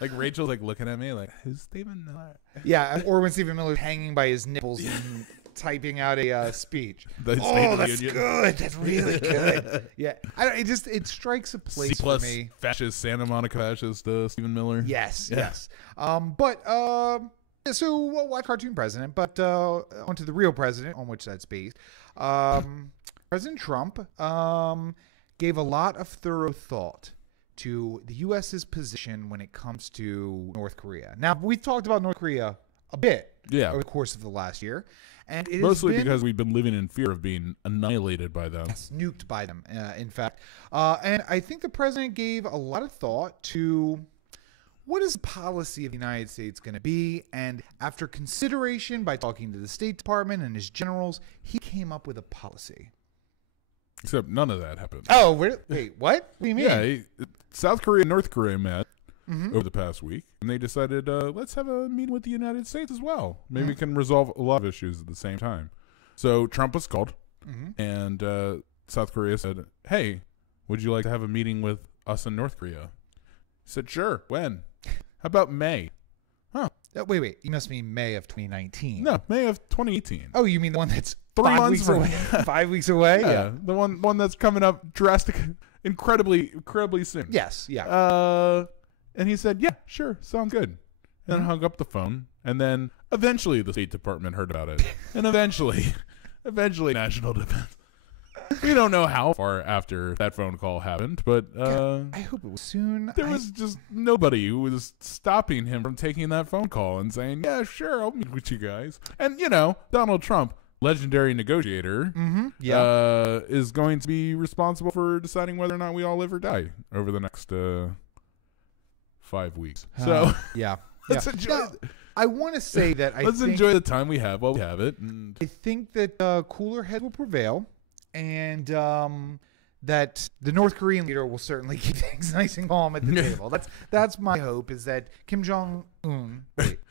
Like Rachel's like looking at me like, who's Stephen Miller? Yeah, or when Stephen Miller's hanging by his nipples and typing out a speech. That's good. That's really good. Yeah, it strikes a place for me. Fascist Santa Monica fascist Stephen Miller. Yes. So we'll watch Cartoon President, but onto the real president on which that's based. President Trump gave a lot of thorough thought to the U.S.'s position when it comes to North Korea. Now, we've talked about North Korea a bit over the course of the last year. And it mostly because we've been living in fear of being annihilated by them. Yes, nuked by them, in fact. And I think the president gave a lot of thought to what is the policy of the United States going to be. And after consideration by talking to the State Department and his generals, he came up with a policy. Except none of that happened. Oh, wait, what? What do you mean? Yeah, South Korea and North Korea met over the past week, and they decided, let's have a meeting with the United States as well. Maybe we can resolve a lot of issues at the same time. So Trump was called, and South Korea said, hey, would you like to have a meeting with us in North Korea? He said, sure. When? How about May? Huh. Wait. You must mean May of 2019. No, May of 2018. Oh, you mean the one that's 3 months weeks away? 5 weeks away? Yeah. The one that's coming up incredibly soon. Yes, yeah. And he said, yeah, sure, sounds good. And then hung up the phone. And then eventually the State Department heard about it. And eventually National Defense. We don't know how far after that phone call happened, but I hope it was soon. There was just nobody who was stopping him from taking that phone call and saying, yeah, sure, I'll meet with you guys. And, Donald Trump, legendary negotiator, is going to be responsible for deciding whether or not we all live or die over the next 5 weeks. So let's enjoy it. I want to say that let's enjoy the time we have while we have it. And I think that cooler head will prevail, and that the North Korean leader will certainly keep things nice and calm at the table. That's my hope, is that Kim Jong-un.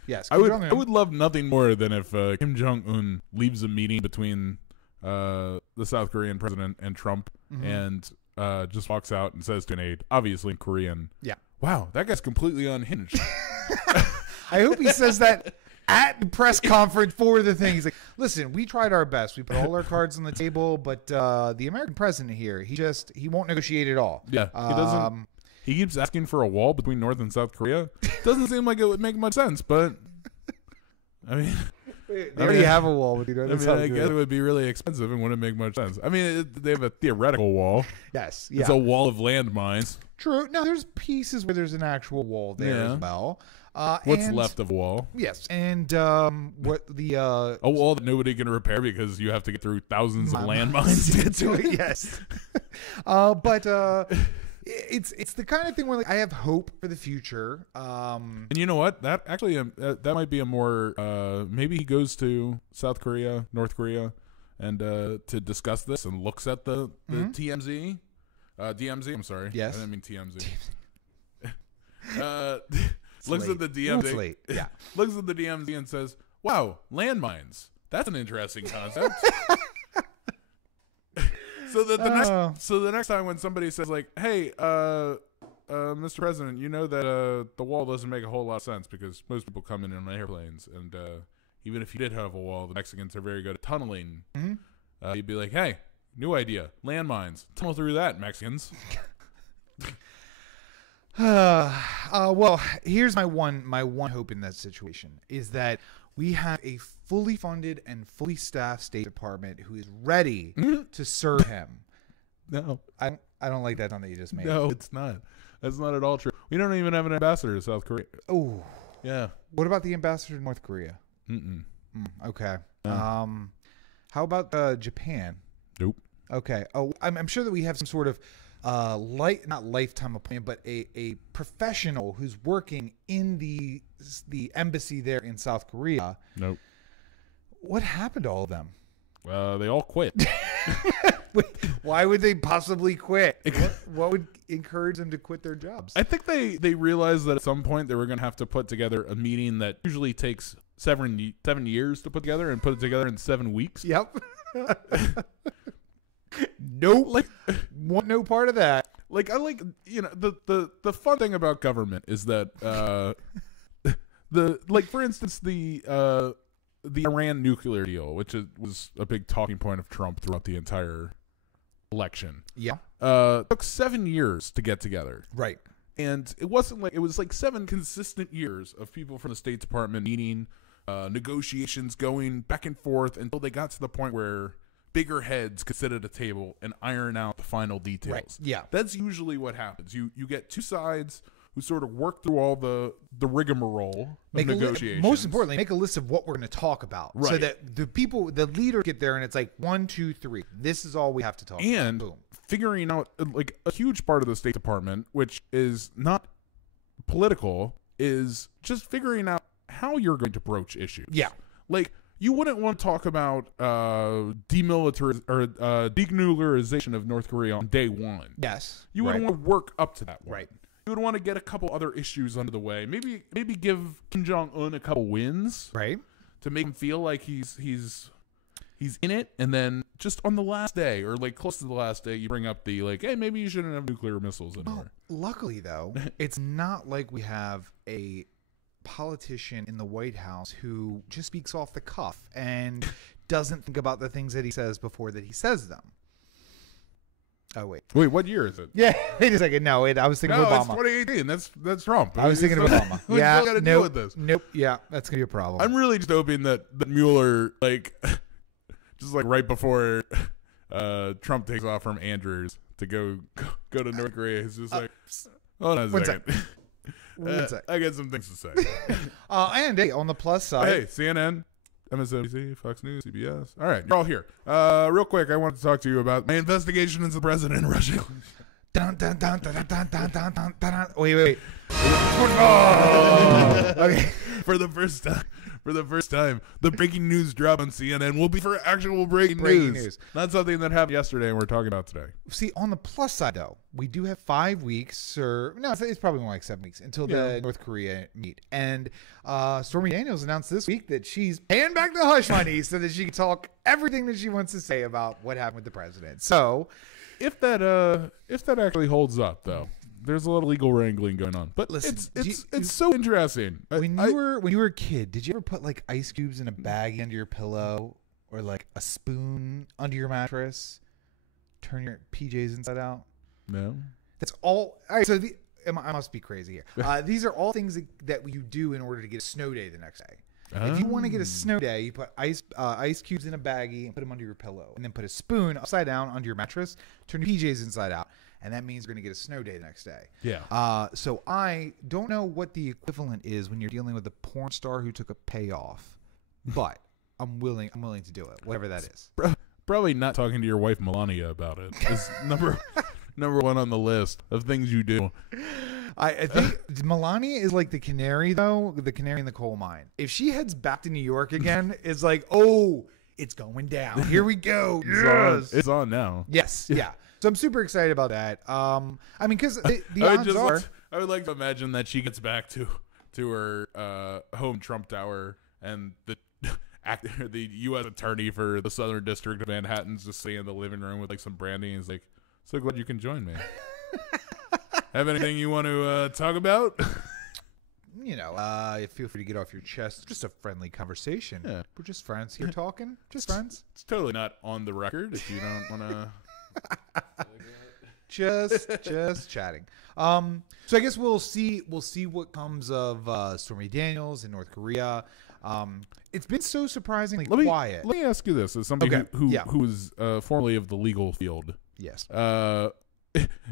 Yes, I would love nothing more than if Kim Jong-un leaves a meeting between the South Korean president and Trump and just walks out and says to an aide, obviously in Korean, wow, that guy's completely unhinged. I hope he says that at the press conference for the thing. He's like, listen, we tried our best. We put all our cards on the table, but the American president here, he won't negotiate at all. Yeah, he doesn't. He keeps asking for a wall between North and South Korea. Doesn't seem like it would make much sense, but I mean, they already have a wall with North and South Korea. I guess it would be really expensive and wouldn't make much sense. I mean, they have a theoretical wall. Yes, it's a wall of landmines. True. Now there's pieces where there's an actual wall there as well. What's left of a wall? Yes, and what the a wall that nobody can repair because you have to get through thousands of landmines to get to it. Yes, but it's the kind of thing where I have hope for the future. And you know what? That actually that might be a more maybe he goes to South Korea, North Korea, and to discuss this and looks at the TMZ, DMZ. I'm sorry. Yes, I didn't mean TMZ. Looks at the DMZ. Yeah. Looks at the DMZ and says, "Wow, landmines. That's an interesting concept." So that the next time when somebody says like, "Hey, Mr. President, you know that the wall doesn't make a whole lot of sense because most people come in on airplanes, and even if you did have a wall, the Mexicans are very good at tunneling." You'd be like, "Hey, new idea, landmines. Tunnel through that, Mexicans." Well, here's my one hope in that situation is that we have a fully funded and fully staffed State Department who is ready to serve him. No, I don't like that sound that you just made. No, it's not. That's not at all true. We don't even have an ambassador to South Korea. Oh, yeah. What about the ambassador to North Korea? Okay. How about Japan? Nope. Okay. Oh, I'm sure that we have some sort of not lifetime appointment, but a professional who's working in the embassy there in South Korea. Nope. What happened to all of them? They all quit. Wait, why would they possibly quit? What would encourage them to quit their jobs? I think they realized that at some point they were going to have to put together a meeting that usually takes 7 years to put together and put it together in 7 weeks. Yep. Nope. Like, want no part of that. Like, I like, the fun thing about government is that for instance, the Iran nuclear deal, which was a big talking point of Trump throughout the entire election. Yeah. Took 7 years to get together. Right. And it was like 7 consistent years of people from the State Department meeting, negotiations going back and forth until they got to the point where bigger heads could sit at a table and iron out the final details. Right. Yeah. That's usually what happens. You get two sides who sort of work through all the rigmarole of negotiations. Most importantly, make a list of what we're going to talk about, right, so that the leaders get there and it's like 1, 2, 3. This is all we have to talk about. And boom, figuring out, like, a huge part of the State Department, which is not political, is just figuring out how you're going to broach issues. Yeah. Like, you wouldn't want to talk about denuclearization of North Korea on day one. Yes. You would want to work up to that one. Right. You would want to get a couple other issues under the way. Maybe give Kim Jong-un a couple wins. Right. To make him feel like he's in it, and then just on the last day, or like close to the last day, you bring up the, like, hey, maybe you shouldn't have nuclear missiles anymore. Well, luckily, though, it's not like we have a politician in the White House who just speaks off the cuff and doesn't think about the things that he says before that he says them. Oh, wait, what year is it? Yeah, wait a second. No, I was thinking of Obama. It's 2018. That's Trump. I was thinking of Obama. Yeah, got to deal with this. Nope. Yeah, that's gonna be a problem. I'm really just hoping that Mueller, like, just like right before Trump takes off from Andrews to go to North Korea, he's just like, hold on a second. I got some things to say. And hey, on the plus side, hey, CNN, MSNBC, Fox News, CBS. All right, you're all here. Real quick, I want to talk to you about my investigation into the president in Russia. Wait. Okay. For the first time, the breaking news drop on CNN will be for actual breaking news. Not something that happened yesterday and we're talking about today. See, on the plus side, though, we do have 5 weeks, or no, it's probably more like 7 weeks until the North Korea meet. And Stormy Daniels announced this week that she's paying back the hush money so that she can talk everything that she wants to say about what happened with the president. So, if that actually holds up, though. There's a lot of legal wrangling going on, but listen, it's so interesting. When you were a kid, did you ever put like ice cubes in a bag under your pillow, or like a spoon under your mattress? Turn your PJs inside out. No, that's all. All right, so I must be crazy here. These are all things that you do in order to get a snow day the next day. If you want to get a snow day, you put ice cubes in a baggie and put them under your pillow, and then put a spoon upside down under your mattress. Turn your PJs inside out. And that means you're going to get a snow day the next day. Yeah. So I don't know what the equivalent is when you're dealing with a porn star who took a payoff, but I'm willing to do it, whatever that is. Probably not talking to your wife Melania about it is number one on the list of things you do. I think Melania is like the canary, though, the canary in the coal mine. If she heads back to New York again, it's like, oh, it's going down. Here we go. Yes. It's on now. Yes. Yeah. So I'm super excited about that. I mean, because the odds are, I would like to imagine that she gets back to her home Trump Tower, and the U.S. attorney for the Southern District of Manhattan's just sitting in the living room with like some brandy, and he's like, "So glad you can join me. Have anything you want to talk about?" Feel free to get off your chest. Just a friendly conversation. Yeah. We're just friends here talking. Just friends. It's totally not on the record if you don't want to. just chatting. So I guess we'll see what comes of Stormy Daniels in North Korea. It's been so surprisingly quiet. Let me ask you this: as somebody who is formerly of the legal field. Yes.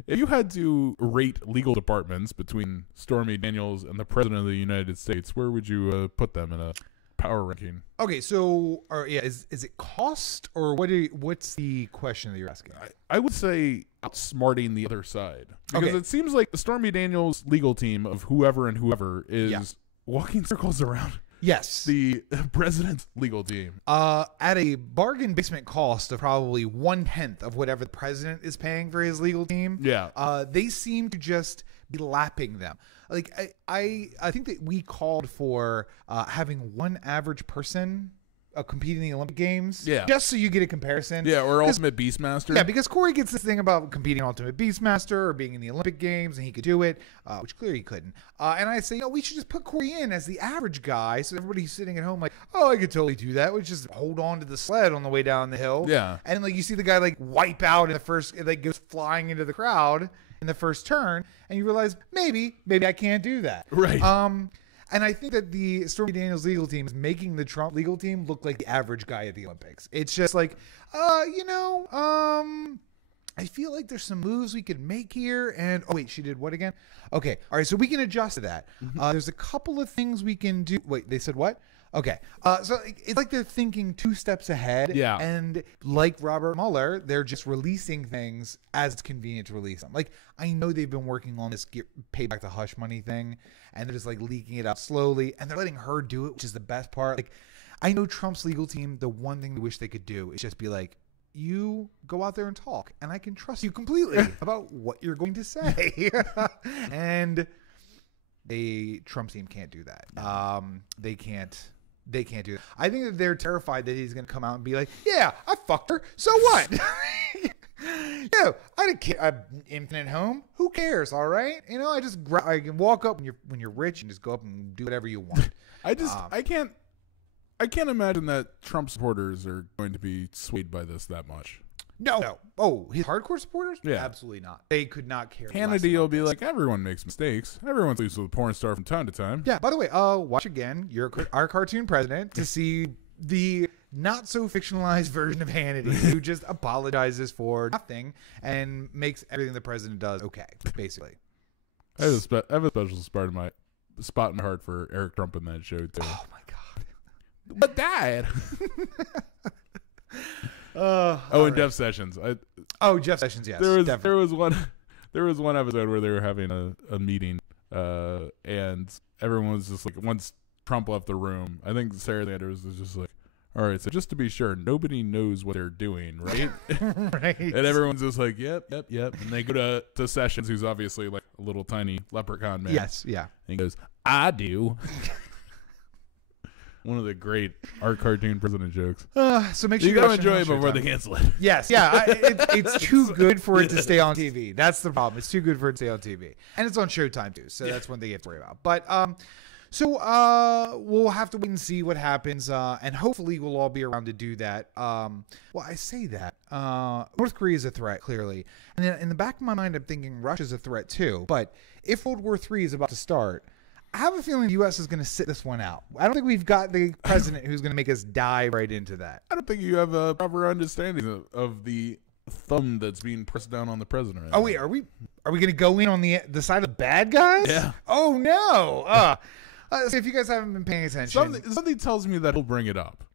If you had to rate legal departments between Stormy Daniels and the President of the United States, where would you put them in a power ranking? Okay, so is it cost, or what's the question that you're asking? I would say outsmarting the other side, because it seems like the Stormy Daniels legal team of whoever is walking circles around Yes. The president's legal team. At a bargain basement cost of probably 1/10 of whatever the president is paying for his legal team. Yeah. They seem to just be lapping them. Like I think that we called for having one average person compete in the Olympic Games. Yeah. Just so you get a comparison. Yeah, or Ultimate Beastmaster. Yeah, because Corey gets this thing about competing Ultimate Beastmaster or being in the Olympic Games, and he could do it, which clearly he couldn't. And I say, we should just put Corey in as the average guy, so everybody's sitting at home like, oh, I could totally do that. We just hold on to the sled on the way down the hill. Yeah. And like you see the guy like wipe out in the first, like goes flying into the crowd in the first turn, and you realize maybe I can't do that. Right. And I think that the Stormy Daniels legal team is making the Trump legal team look like the average guy at the Olympics. It's just like, I feel like there's some moves we could make here. And, oh, wait, she did what again? Okay. All right. So we can adjust to that. There's a couple of things we can do. Wait, they said what? Okay. So it's like they're thinking 2 steps ahead. Yeah. And like Robert Mueller, they're just releasing things as it's convenient to release them. Like, I know they've been working on this pay back the hush money thing, and they're just like leaking it out slowly, and they're letting her do it, which is the best part. Like, I know Trump's legal team, the one thing they wish they could do is just be like, you go out there and talk, and I can trust you completely about what you're going to say. And Trump's team can't do that. They can't do it. I think that they're terrified that he's going to come out and be like, yeah, I fucked her. So what? I had an infant at home. Who cares? All right. I can walk up when you're rich and just go up and do whatever you want. I can't imagine that Trump supporters are going to be swayed by this that much. No. Oh, his hardcore supporters? Yeah. Absolutely not. They could not care. Hannity will be like, everyone makes mistakes. Everyone sleeps with a porn star from time to time. Yeah. By the way, watch again our cartoon president to see the not so fictionalized version of Hannity who just apologizes for nothing and makes everything the president does okay, basically. I have a special spot in my heart for Eric Trump in that show too. Oh my God. But Dad. And right. Jeff Sessions. Jeff Sessions, yes. There was one episode where they were having a meeting, and everyone was just like, once Trump left the room, I think Sarah Sanders was just like, all right, so just to be sure, nobody knows what they're doing, right? Right. And everyone's just like, yep. And they go to Sessions, who's obviously like a little tiny leprechaun man. Yes, yeah. And he goes, I do. One of the great art cartoon president jokes. So make sure you gotta enjoy it before they cancel it. Yes, yeah. It's too good for it to stay on TV. That's the problem. It's too good for it to stay on TV, and it's on Showtime too. So that's one thing you have to worry about. But we'll have to wait and see what happens, and hopefully we'll all be around to do that. Well, I say that North Korea is a threat, clearly, and in the back of my mind, I'm thinking Russia's a threat too. But if World War III is about to start, I have a feeling the U.S. is going to sit this one out. I don't think we've got the president who's going to make us dive right into that. I don't think you have a proper understanding of the thumb that's being pressed down on the president right now. Wait, are we going to go in on the side of the bad guys? Yeah. Oh no. So if you guys haven't been paying attention, something tells me that he'll bring it up.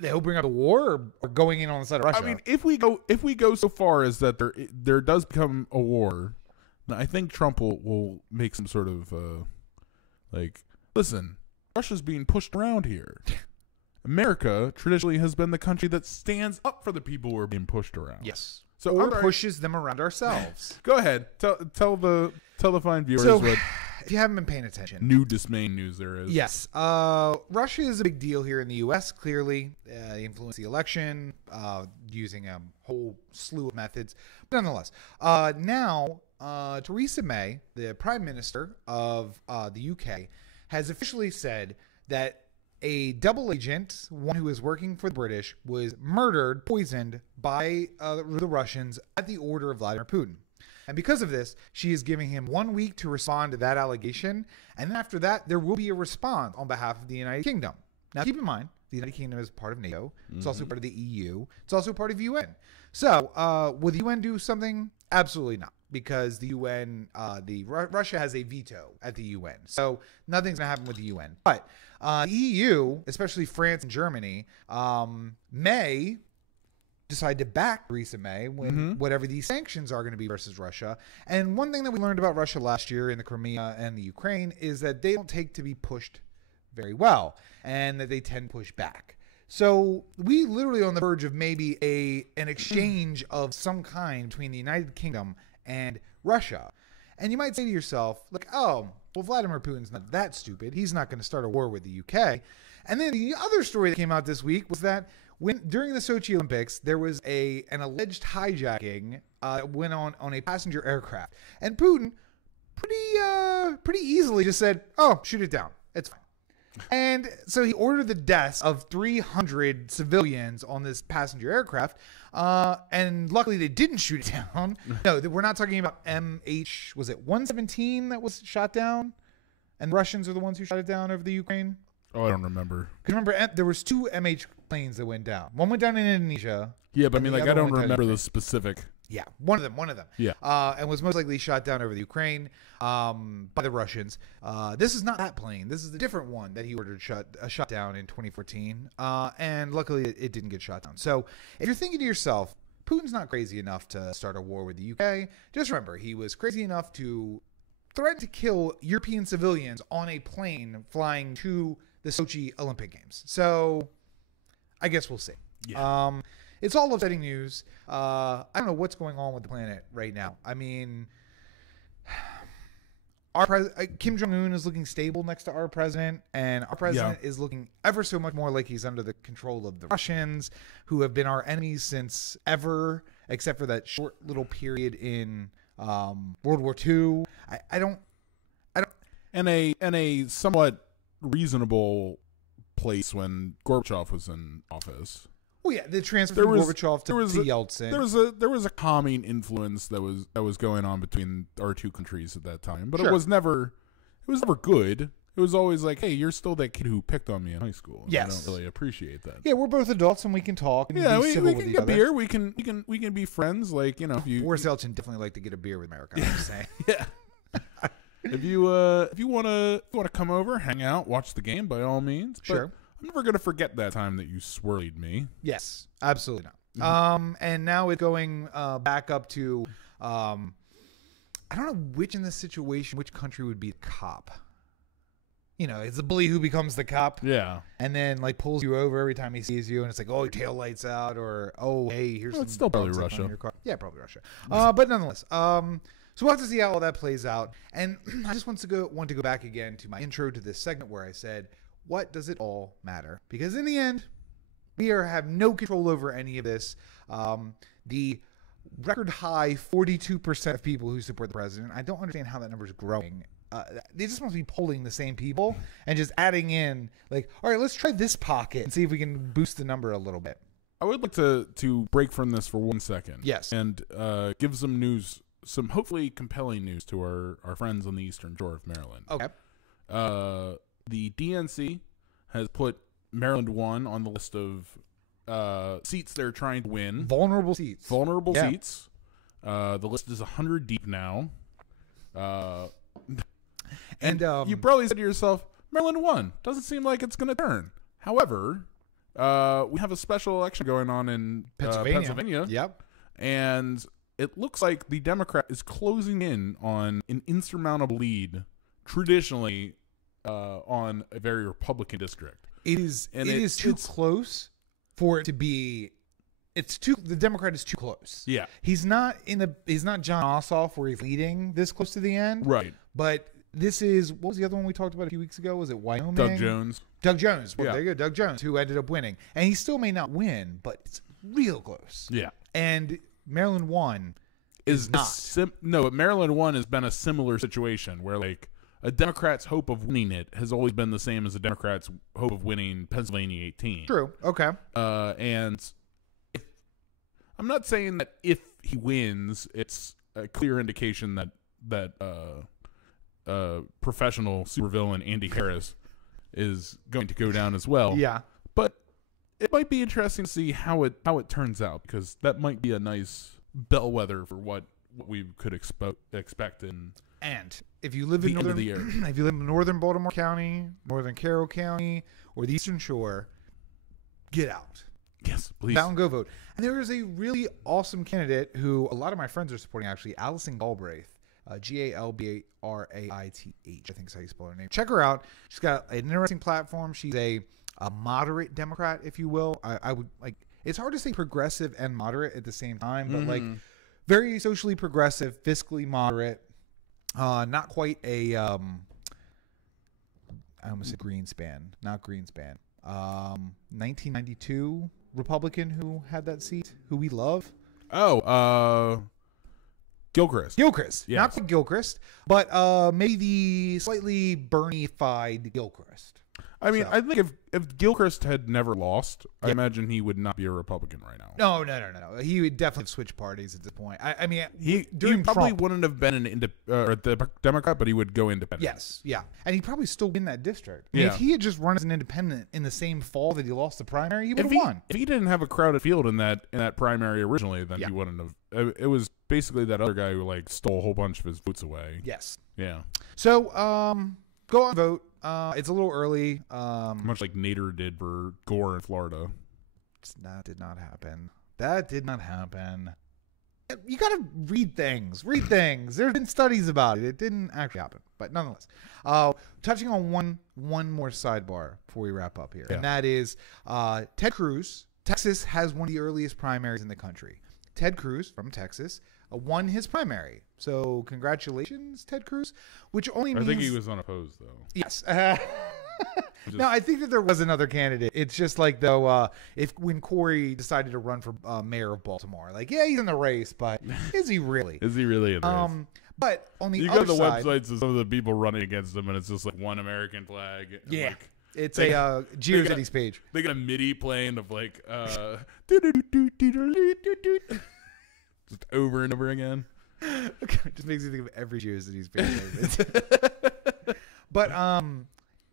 He'll bring up a war or going in on the side of Russia. I mean, if we go so far as that there does become a war, then I think Trump will make some sort of like, listen, Russia's being pushed around here. America traditionally has been the country that stands up for the people who are being pushed around. Yes. So or pushes them around ourselves. Go ahead. Tell the fine viewers what if you haven't been paying attention. New dismaying news there is. Yes. Russia is a big deal here in the U.S., clearly. They influenced the election using a whole slew of methods. But nonetheless, now Theresa May, the Prime Minister of the UK, has officially said that a double agent, one who is working for the British, was poisoned by the Russians at the order of Vladimir Putin. And because of this, she is giving him 1 week to respond to that allegation. And then after that, there will be a response on behalf of the United Kingdom. Now, keep in mind, the United Kingdom is part of NATO. It's also part of the EU. It's also part of UN. So, will the UN do something? Absolutely not. Because the UN, Russia has a veto at the UN. So, nothing's going to happen with the UN. But the EU, especially France and Germany, may decide to back Theresa May when whatever these sanctions are going to be versus Russia. And one thing that we learned about Russia last year in the Crimea and the Ukraine is that they don't take to be pushed very well, and that they tend to push back. So we literally on the verge of maybe an exchange of some kind between the United Kingdom and Russia. And you might say to yourself, like, oh, well, Vladimir Putin's not that stupid. He's not going to start a war with the UK. And then the other story that came out this week was that during the Sochi Olympics, there was an alleged hijacking went on a passenger aircraft. And Putin pretty easily just said, oh, shoot it down. It's fine. And so he ordered the deaths of 300 civilians on this passenger aircraft. And luckily they didn't shoot it down. No, we're not talking about was it 117 that was shot down? And the Russians are the ones who shot it down over the Ukraine? Oh, I don't remember. Because remember, there was 2 MH planes that went down. One went down in Indonesia. Yeah, but I mean, like, I don't remember the specific. Yeah, one of them. Yeah. And was most likely shot down over the Ukraine by the Russians. This is not that plane. This is the different one that he ordered shot down in 2014. And luckily, it didn't get shot down. So if you're thinking to yourself, Putin's not crazy enough to start a war with the UK, just remember, he was crazy enough to threaten to kill European civilians on a plane flying to the Sochi Olympic Games. So I guess we'll see. Yeah. It's all upsetting news. I don't know what's going on with the planet right now. I mean, Kim Jong-un is looking stable next to our president, and our president is looking ever so much more like he's under the control of the Russians, who have been our enemies since ever, except for that short little period in World War II. I don't. And a somewhat reasonable place when Gorbachev was in office. Well, yeah, the transfer from Gorbachev to Yeltsin. There was a calming influence that was going on between our two countries at that time, but Sure. it was never good. It was always like, hey, you're still that kid who picked on me in high school. And Yes. I don't really appreciate that. Yeah, we're both adults and we can talk. And Yeah, be we civil can with each get other. beer. We can be friends. Like, you know, if you Boris Yeltsin definitely liked to get a beer with America. I'm just saying. yeah. If you want to come over, hang out, watch the game, by all means. But Sure. I'm never gonna forget that time that you swirlied me. Yes, absolutely not. Mm-hmm. And now it's going back up to I don't know which country would be the cop. You know, it's the bully who becomes the cop. Yeah. And then like pulls you over every time he sees you, and it's like, oh, your tail lights out, or oh, hey, here's some It's still probably bugs up on Russia. your car. Yeah, probably Russia. But nonetheless, so we'll have to see how all that plays out. And I just want to go back again to my intro to this segment where I said, what does it all matter? Because in the end, we have no control over any of this. The record high 42% of people who support the president, I don't understand how that number is growing. They just must be polling the same people and just adding in, like, all right, let's try this pocket and see if we can boost the number a little bit. I would like to break from this for 1 second. Yes. And give some news, some hopefully compelling news to our friends on the Eastern Shore of Maryland. Okay. The DNC has put Maryland 1 on the list of seats they're trying to win. Vulnerable seats. Seats. The list is 100 deep now. And you probably said to yourself, Maryland 1 doesn't seem like it's going to turn. However, we have a special election going on in Pennsylvania. Yep. And it looks like the Democrat is closing in on an insurmountable lead traditionally on a very Republican district. It is too close for it to be. The Democrat is too close. Yeah. He's not John Ossoff where he's leading this close to the end. Right. But this is, what was the other one we talked about a few weeks ago? Was it Wyoming? Doug Jones. Well, Yeah. there you go. Doug Jones, who ended up winning. And he still may not win, but it's real close. Yeah. And Maryland 1 is not. But Maryland 1 has been a similar situation where, like, a Democrat's hope of winning it has always been the same as a Democrat's hope of winning Pennsylvania 18. True. Okay. And I'm not saying that if he wins, it's a clear indication that professional supervillain Andy Harris is going to go down as well. Yeah. But it might be interesting to see how it turns out, because that might be a nice bellwether for what we could expect in. And if you live in northern Baltimore County, northern Carroll County, or the Eastern Shore, get out. Yes, please. Get out and go vote. And there is a really awesome candidate who a lot of my friends are supporting, actually, Allison Galbraith. Galbraith. I think is how you spell her name. Check her out. She's got an interesting platform. She's a moderate Democrat, if you will. I would like. It's hard to say progressive and moderate at the same time, but like very socially progressive, fiscally moderate. Not quite a. I almost said Greenspan, not Greenspan. 1992 Republican who had that seat, who we love. Gilchrist. Gilchrist. Yes. Not quite Gilchrist, but maybe the slightly Bernie-fied Gilchrist. I mean, I think if Gilchrist had never lost, I imagine he would not be a Republican right now. No. He would definitely have switched parties at this point. I mean, he probably wouldn't have been a Democrat, but he would go independent. Yes, yeah. And he'd probably still win that district. I mean, if he had just run as an independent in the same fall that he lost the primary, he would have won. If he didn't have a crowded field in that primary originally, then he wouldn't have. It was basically that other guy who like stole a whole bunch of his votes away. Yes. Yeah. So go on vote. It's a little early. Much like Nader did for Gore in Florida. That did not happen. You got to read things. There have been studies about it. It didn't actually happen. But nonetheless, touching on one more sidebar before we wrap up here. Yeah. And that is Ted Cruz. Texas has one of the earliest primaries in the country. Ted Cruz from Texas won his primary. So congratulations, Ted Cruz. Which only means... I think he was unopposed, though. Yes. No, I think that there was another candidate. It's just like, though, when Corey decided to run for mayor of Baltimore. Like, yeah, he's in the race, but is he really? Is he really in the race? But on the you other got the side, websites of some of the people running against him, and it's just like one American flag. And yeah. Like, it's a GeoCities page. They got a MIDI playing of like just over and over again. It just makes me think of every GeoCities page. But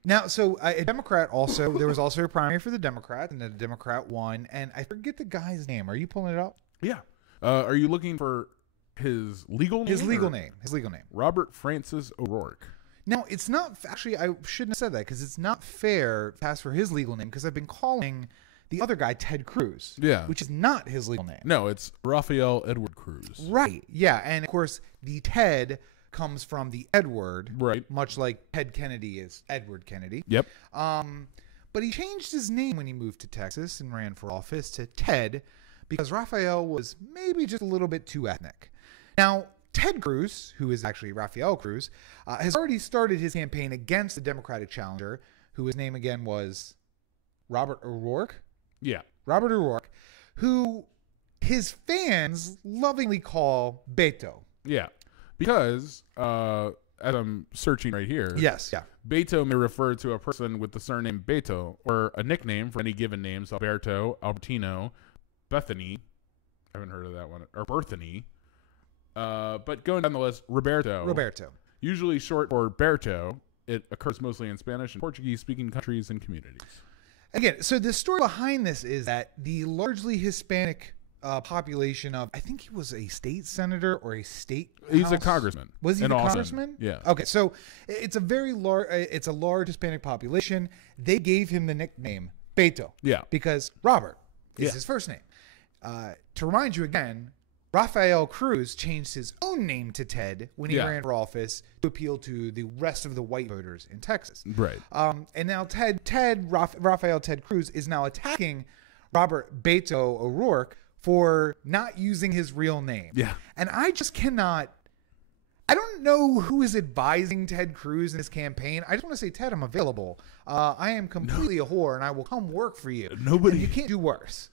now, so a Democrat also, there was also a primary for the Democrat, and the Democrat won, and I forget the guy's name. Are you pulling it up? Yeah. Are you looking for his legal name? His legal name. Robert Francis O'Rourke. Now, it's not, actually, I shouldn't have said that, because it's not fair to ask for his legal name, because I've been calling the other guy Ted Cruz. Yeah. Which is not his legal name. No, it's Raphael Edward Cruz. Right. Yeah, and of course, the Ted comes from the Edward, right? Much like Ted Kennedy is Edward Kennedy. Yep. But he changed his name when he moved to Texas and ran for office to Ted because Raphael was maybe just a little bit too ethnic. Now, Ted Cruz, who is actually Raphael Cruz, has already started his campaign against the Democratic challenger, who his name again was Robert O'Rourke. Yeah. Robert O'Rourke, who his fans lovingly call Beto. Yeah. Because, as I'm searching right here, yes, yeah, Beto may refer to a person with the surname Beto, or a nickname for any given names, Alberto, Albertino, Bethany, I haven't heard of that one, or Berthany. But going down the list, Roberto. Usually short for Berto. It occurs mostly in Spanish and Portuguese-speaking countries and communities. Again, so the story behind this is that the largely Hispanic population of, I think he was a state senator or a state He's house. a congressman. Was he a Austin. congressman? Yeah. Okay, so it's a very large, it's a large Hispanic population. They gave him the nickname Beto. Yeah. Because Robert is his first name. To remind you again, Raphael Cruz changed his own name to Ted when he ran for office to appeal to the rest of the white voters in Texas. Right. And now Raphael Ted Cruz is now attacking Robert Beto O'Rourke for not using his real name. Yeah. And I just cannot, I don't know who is advising Ted Cruz in his campaign. I just want to say, Ted, I'm available. I am completely a whore and I will come work for you. Nobody. You can't do worse.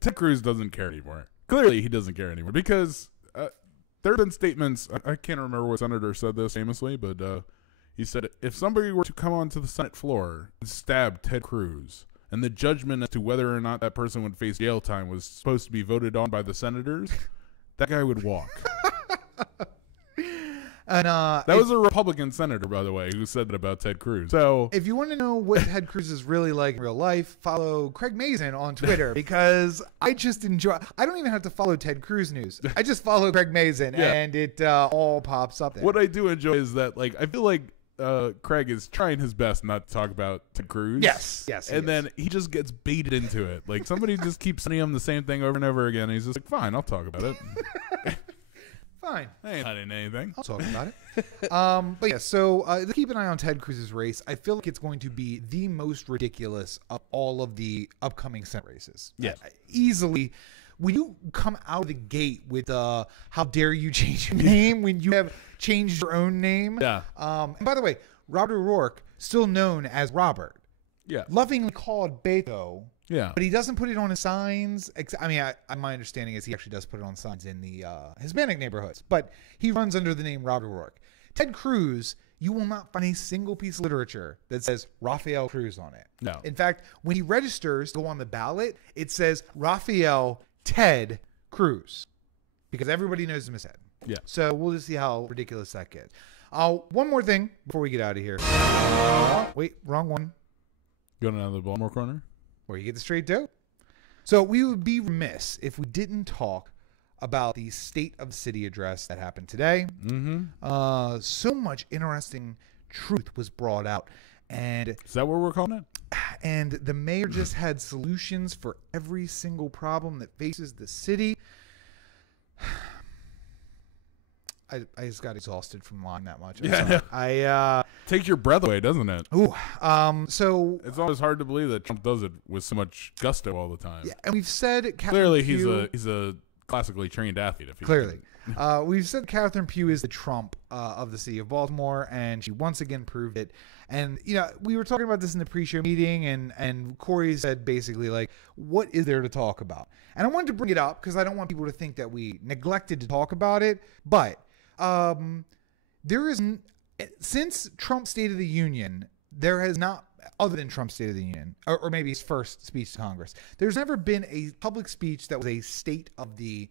Ted Cruz doesn't care anymore. Clearly, he doesn't care anymore because there have been statements. I can't remember what senator said this famously, but he said if somebody were to come onto the Senate floor and stab Ted Cruz, and the judgment as to whether or not that person would face jail time was supposed to be voted on by the senators, that guy would walk. And that was a Republican senator, by the way, who said that about Ted Cruz. So if you want to know what Ted Cruz is really like in real life, follow Craig Mazin on Twitter because I just enjoy. I don't even have to follow Ted Cruz news. I just follow Craig Mazin and it all pops up there. What I do enjoy is that, like, I feel like Craig is trying his best not to talk about Ted Cruz. Yes. And then he just gets baited into it. Like, somebody just keeps sending him the same thing over and over again. And he's just like, fine, I'll talk about it. Fine. I ain't hiding anything. I'll talk about it. But yeah, so keep an eye on Ted Cruz's race. I feel like it's going to be the most ridiculous of all of the upcoming Senate races. Yes. Easily. When you come out of the gate with how dare you change your name when you have changed your own name. Yeah. And by the way, Robert O'Rourke, still known as Robert. Yeah. Lovingly called Beto. Yeah. But he doesn't put it on his signs. I mean, my understanding is he actually does put it on signs in the Hispanic neighborhoods. But he runs under the name Robert O'Rourke. Ted Cruz, you will not find a single piece of literature that says Rafael Cruz on it. No. In fact, when he registers to go on the ballot, it says Rafael Ted Cruz. Because everybody knows him as Ted. Yeah. So we'll just see how ridiculous that gets. One more thing before we get out of here. Wait, wrong one. Going out of the Baltimore corner? Where you get the straight dope. So we would be remiss if we didn't talk about the State of the City address that happened today. Mm-hmm. So much interesting truth was brought out. And Is that what we're calling it? And the mayor just had solutions for every single problem that faces the city. I just got exhausted from lying that much. I Takes your breath away, doesn't it? So It's always hard to believe that Trump does it with so much gusto all the time. yeah, and we've said Clearly, Catherine he's a classically trained athlete. If he Clearly. We've said Catherine Pugh is the Trump of the city of Baltimore, and she once again proved it. And, you know, we were talking about this in the pre-show meeting, and Corey said basically, like, what is there to talk about? And I wanted to bring it up because I don't want people to think that we neglected to talk about it. But there is, since Trump's State of the Union, there has not, other than Trump's State of the Union, or maybe his first speech to Congress, there's never been a public speech that was a state of the,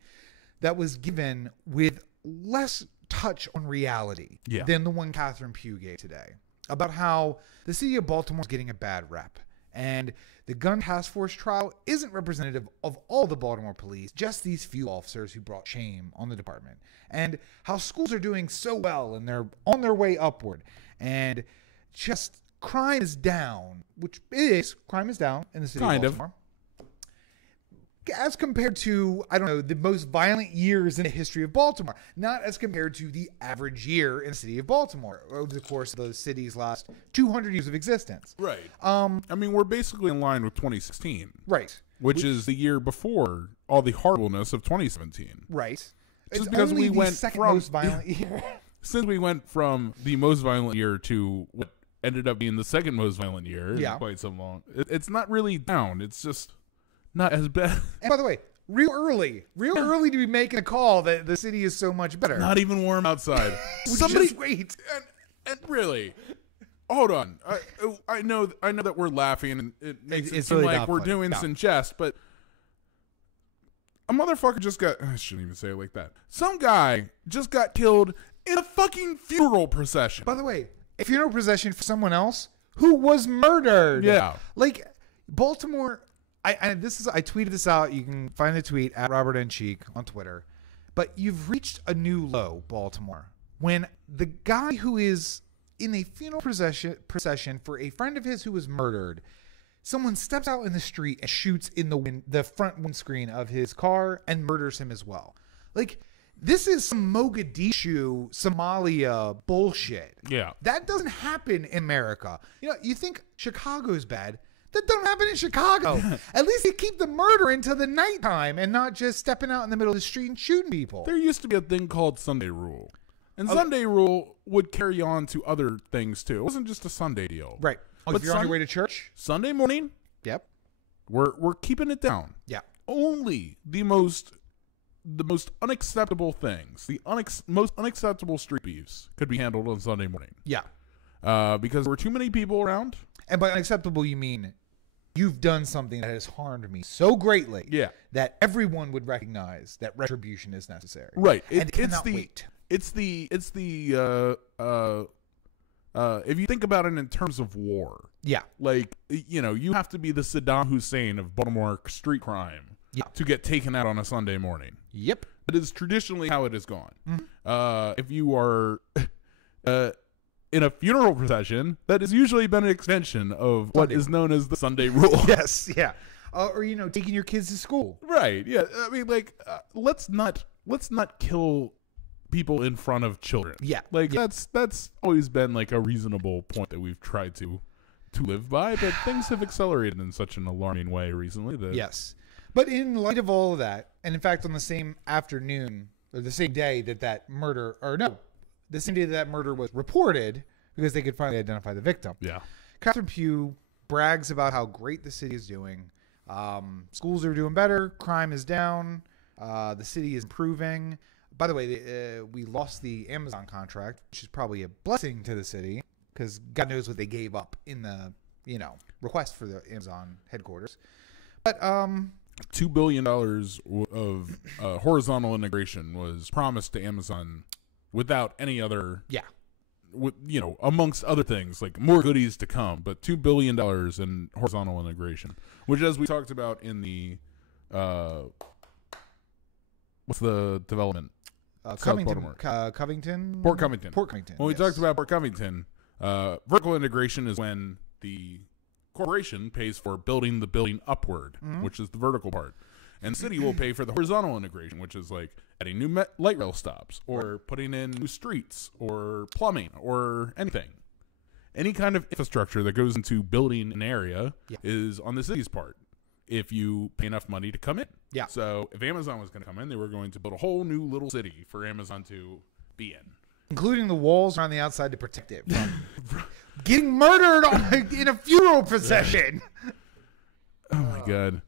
that was given with less touch on reality than the one Catherine Pugh gave today about how the city of Baltimore is getting a bad rep. And the gun task force trial isn't representative of all the Baltimore police, just these few officers who brought shame on the department. And how schools are doing so well and they're on their way upward. And just crime is down, which is, crime is down in the city of Baltimore. As compared to, I don't know, the most violent years in the history of Baltimore. Not as compared to the average year in the city of Baltimore over the course of the city's last 200 years of existence. Right. I mean, we're basically in line with 2016. Right. Which is the year before all the horribleness of 2017. Right. Just it's because only we went the second from most violent year. Since we went from the most violent year to what ended up being the second most violent year in quite so long, it's not really down. It's just not as bad. And by the way, real early to be making a call that the city is so much better. Not even warm outside. Somebody just wait. And really, hold on. I know that we're laughing and it makes it seem really like we're funny. doing this in jest, but a motherfucker just got, I shouldn't even say it like that. Some guy just got killed in a fucking funeral procession. By the way, a funeral procession for someone else who was murdered. Yeah. Like Baltimore, I tweeted this out. You can find the tweet at Robert N. Cheek on Twitter. But you've reached a new low, Baltimore, when the guy who is in a funeral procession for a friend of his who was murdered, someone steps out in the street and shoots in the front windscreen of his car and murders him as well. Like, this is some Mogadishu, Somalia bullshit. Yeah. That doesn't happen in America. You know, you think Chicago's bad. That don't happen in Chicago. At least they keep the murder into the nighttime and not just stepping out in the middle of the street and shooting people. There used to be a thing called Sunday Rule. And Sunday Rule would carry on to other things, too. It wasn't just a Sunday deal. Right. Oh, if you're on your way to church? Sunday morning, Yep. we're keeping it down. Yeah. Only the most unacceptable things, the most unacceptable street beefs could be handled on Sunday morning. Yeah. Because there were too many people around. And by unacceptable, you mean you've done something that has harmed me so greatly that everyone would recognize that retribution is necessary. Right. And cannot wait. If you think about it in terms of war, like, you know, you have to be the Saddam Hussein of Baltimore street crime to get taken out on a Sunday morning. Yep. That is traditionally how it has gone. If you are in a funeral procession, that has usually been an extension of what is known as the Sunday Rule. Yes, yeah. Or, you know, taking your kids to school. Right, yeah. I mean, like, let's not kill people in front of children. Yeah. Like that's always been like a reasonable point that we've tried to live by, but things have accelerated in such an alarming way recently that Yes. But in light of all of that, and in fact on the same afternoon or the same day that the same day that murder was reported, because they could finally identify the victim. Yeah. Catherine Pugh brags about how great the city is doing. Schools are doing better. Crime is down. The city is improving. By the way, we lost the Amazon contract, which is probably a blessing to the city because God knows what they gave up in the, request for the Amazon headquarters. But $2 billion of horizontal integration was promised to Amazon without any other, amongst other things, like more goodies to come, but $2 billion in horizontal integration, which, as we talked about in the, what's the development? Covington. Port Covington. When we yes. talked about Port Covington, vertical integration is when the corporation pays for building the building upward, which is the vertical part. And city will pay for the horizontal integration, which is like adding new light rail stops or putting in new streets or plumbing or anything. Any kind of infrastructure that goes into building an area is on the city's part if you pay enough money to come in. Yeah. So if Amazon was going to come in, they were going to build a whole new little city for Amazon to be in. Including the walls around the outside to protect it from getting murdered in a funeral procession. Oh, my God.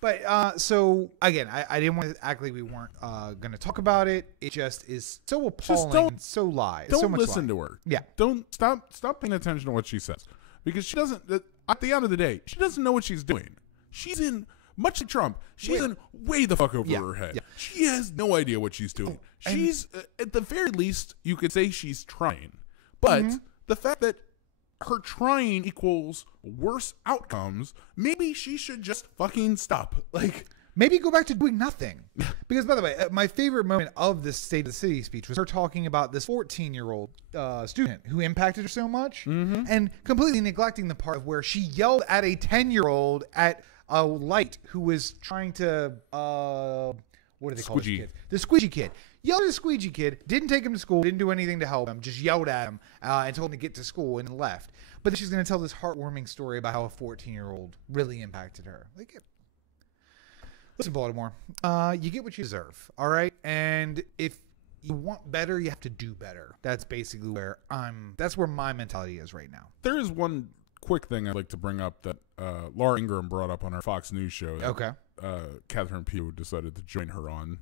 But so, again, I didn't want to act like we weren't going to talk about it. It just is so appalling and so lies. Don't so much listen lie. to her. Yeah. Don't stop paying attention to what she says. Because she doesn't, at the end of the day, she doesn't know what she's doing. She's in, much like Trump, she's in way the fuck over her head. Yeah. She has no idea what she's doing. She's, at the very least, you could say she's trying. But the fact that her trying equals worse outcomes, maybe she should just fucking stop. Like, maybe go back to doing nothing. Because, by the way, my favorite moment of this State of the City speech was her talking about this 14-year-old student who impacted her so much and completely neglecting the part of where she yelled at a 10-year-old at a light who was trying to, what do they call this kid? The squeegee kid. Yelled at the squeegee kid, didn't take him to school, didn't do anything to help him, just yelled at him and told him to get to school and left. But then she's going to tell this heartwarming story about how a 14-year-old really impacted her. Like, listen, Baltimore, you get what you deserve, all right? And if you want better, you have to do better. That's basically where that's where my mentality is right now. There is one quick thing I'd like to bring up that Laura Ingraham brought up on our Fox News show that Catherine Pugh decided to join her on,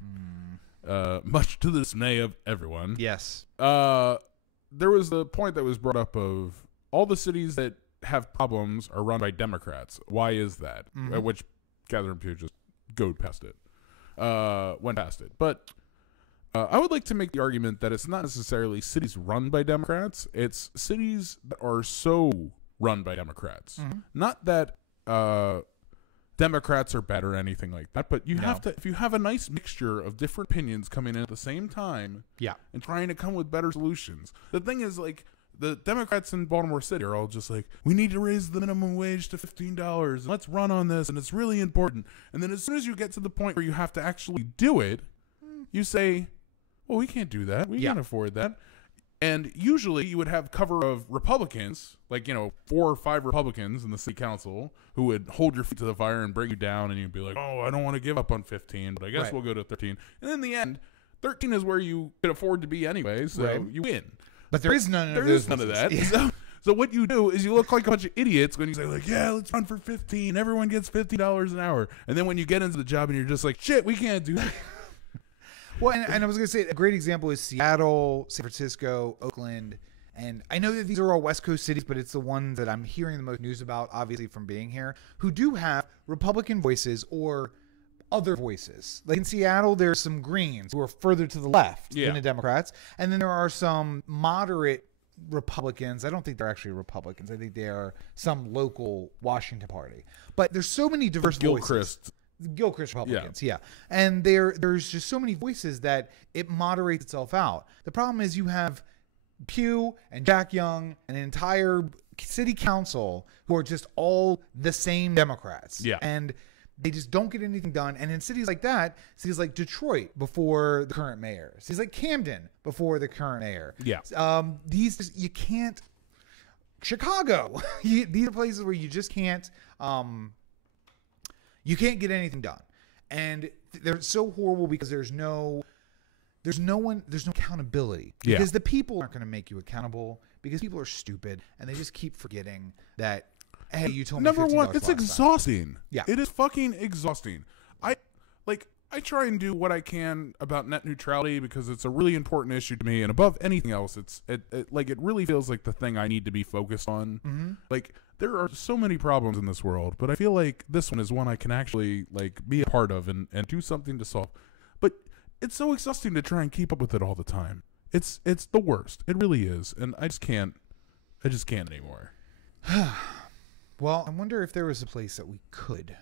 much to the dismay of everyone. Yes. There was the point that was brought up of all the cities that have problems are run by Democrats. Why is that? At which Catherine Pugh just went past it. But I would like to make the argument that it's not necessarily cities run by Democrats. It's cities that are so run by Democrats. Not that Democrats are bad or anything like that, but you have to, if you have a nice mixture of different opinions coming in at the same time and trying to come with better solutions. The thing is, like, the Democrats in Baltimore City are all just like, we need to raise the minimum wage to $15 and let's run on this and it's really important. And then as soon as you get to the point where you have to actually do it, you say, well, we can't do that. We can't afford that. And usually you would have cover of Republicans, like, 4 or 5 Republicans in the city council who would hold your feet to the fire and bring you down, and you'd be like, oh, I don't want to give up on 15, but I guess we'll go to 13. And in the end, 13 is where you could afford to be anyway, so you win. But there is none of that. Yeah. So what you do is you look like a bunch of idiots when you say, like, yeah, let's run for 15. Everyone gets $50 an hour. And then when you get into the job and you're just like, shit, we can't do that. Well, and I was going to say a great example is Seattle, San Francisco, Oakland. And I know that these are all West Coast cities, but it's the ones that I'm hearing the most news about, obviously, from being here, who do have Republican voices or other voices. Like in Seattle, there's some Greens who are further to the left than the Democrats. And then there are some moderate Republicans. I don't think they're actually Republicans. I think they are some local Washington party. But there's so many diverse voices. Gilchrist Republicans, and there's just so many voices that it moderates itself out. The problem is you have Pugh and Jack Young and an entire city council who are just all the same Democrats. And They just don't get anything done. And in cities like that, cities like Detroit before the current mayor, cities like Camden before the current mayor. Yeah. These you can't. Chicago. These are places where you just can't. You can't get anything done, and they're so horrible because there's no accountability. Because the people aren't going to make you accountable because people are stupid and they just keep forgetting that. Hey, you told me number one, it's last exhausting. time. Yeah, it is fucking exhausting. I try and do what I can about net neutrality because it's a really important issue to me, and above anything else, it really feels like the thing I need to be focused on. Mm-hmm. Like, there are so many problems in this world, but I feel like this one is one I can actually be a part of and do something to solve. But it's so exhausting to try and keep up with it all the time. It's the worst. It really is, and I just can't anymore. Well, I wonder if there was a place that we could.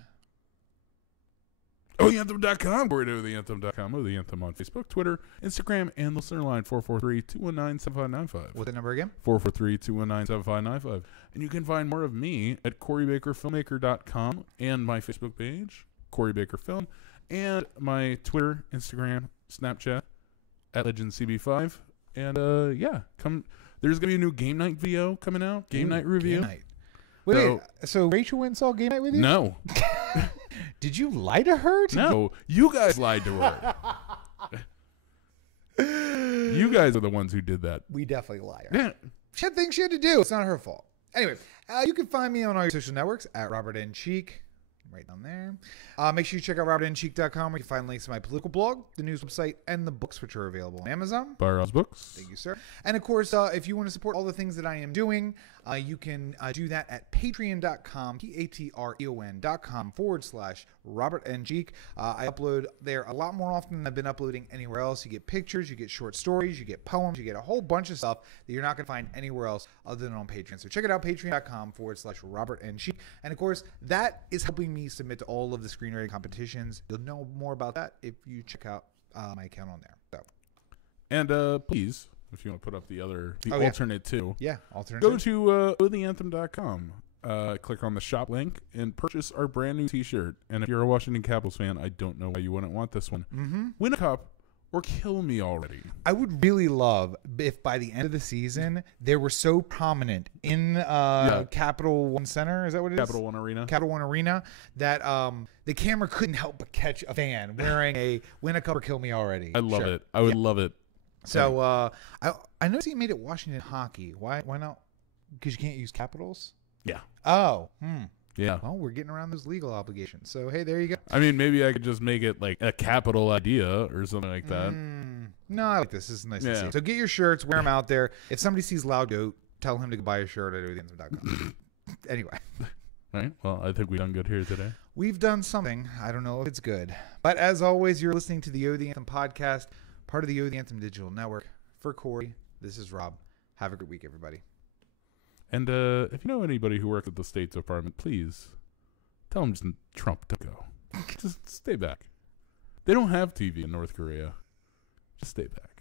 OTheAnthem.com. Or OTheAnthem.com. O The Anthem on Facebook, Twitter, Instagram, and the listener line 443-219-7595. What's the number again? 443-219-7595. And you can find more of me at CoreyBakerFilmmaker.com and my Facebook page, Corey Baker Film, and my Twitter, Instagram, Snapchat at LegendCB5. And yeah, there's gonna be a new game night video coming out. Game night review. Game night. Wait, so Rachel went and saw Game Night with you? No. Did you lie to her? No, you guys lied to her. You guys are the ones who did that. We definitely lied. Yeah. She had things she had to do. It's not her fault. Anyway, you can find me on all your social networks at Robert N. Cheek. Right down there. Make sure you check out robertncheek.com where you can find links to my political blog, the news website, and the books, which are available on Amazon. Barrow's Books. Thank you, sir. And of course, if you want to support all the things that I am doing, you can do that at patreon.com, patreon.com/Robert N. Cheek. I upload there a lot more often than I've been uploading anywhere else. You get pictures, you get short stories, you get poems, you get a whole bunch of stuff that you're not going to find anywhere else other than on Patreon. So check it out, patreon.com/Robert N. Cheek. And of course, that is helping me submit to all of the screenwriting competitions. You'll know more about that if you check out my account on there. So. And please, if you want to put up the alternate too. Yeah, alternate. Go to OTheAnthem.com. Click on the shop link and purchase our brand new t-shirt. And if you're a Washington Capitals fan, I don't know why you wouldn't want this one. Mm-hmm. Win a cup or kill me already. I would really love if by the end of the season they were so prominent in Capital One Center. Is that what it is? Capital One Arena. Capital One Arena. That the camera couldn't help but catch a fan wearing a "Win a cup or kill me already." I love it. I would love it. So I noticed he made it Washington hockey. Why not? Because you can't use capitals. Yeah. Oh. Yeah. Well, we're getting around those legal obligations. So, hey, there you go. I mean, maybe I could just make it like a capital idea or something like that. No, I like this. This is nice to see. So get your shirts, wear them out there. If somebody sees Loud Goat, tell him to buy a shirt at OTheAnthem.com. Anyway. All right. Well, I think we've done good here today. We've done something. I don't know if it's good. But as always, you're listening to the O The Anthem podcast, part of the O The Anthem digital network. For Corey, this is Rob. Have a good week, everybody. And if you know anybody who works at the State Department, please tell them Trump to go. Just stay back. They don't have TV in North Korea. Just stay back.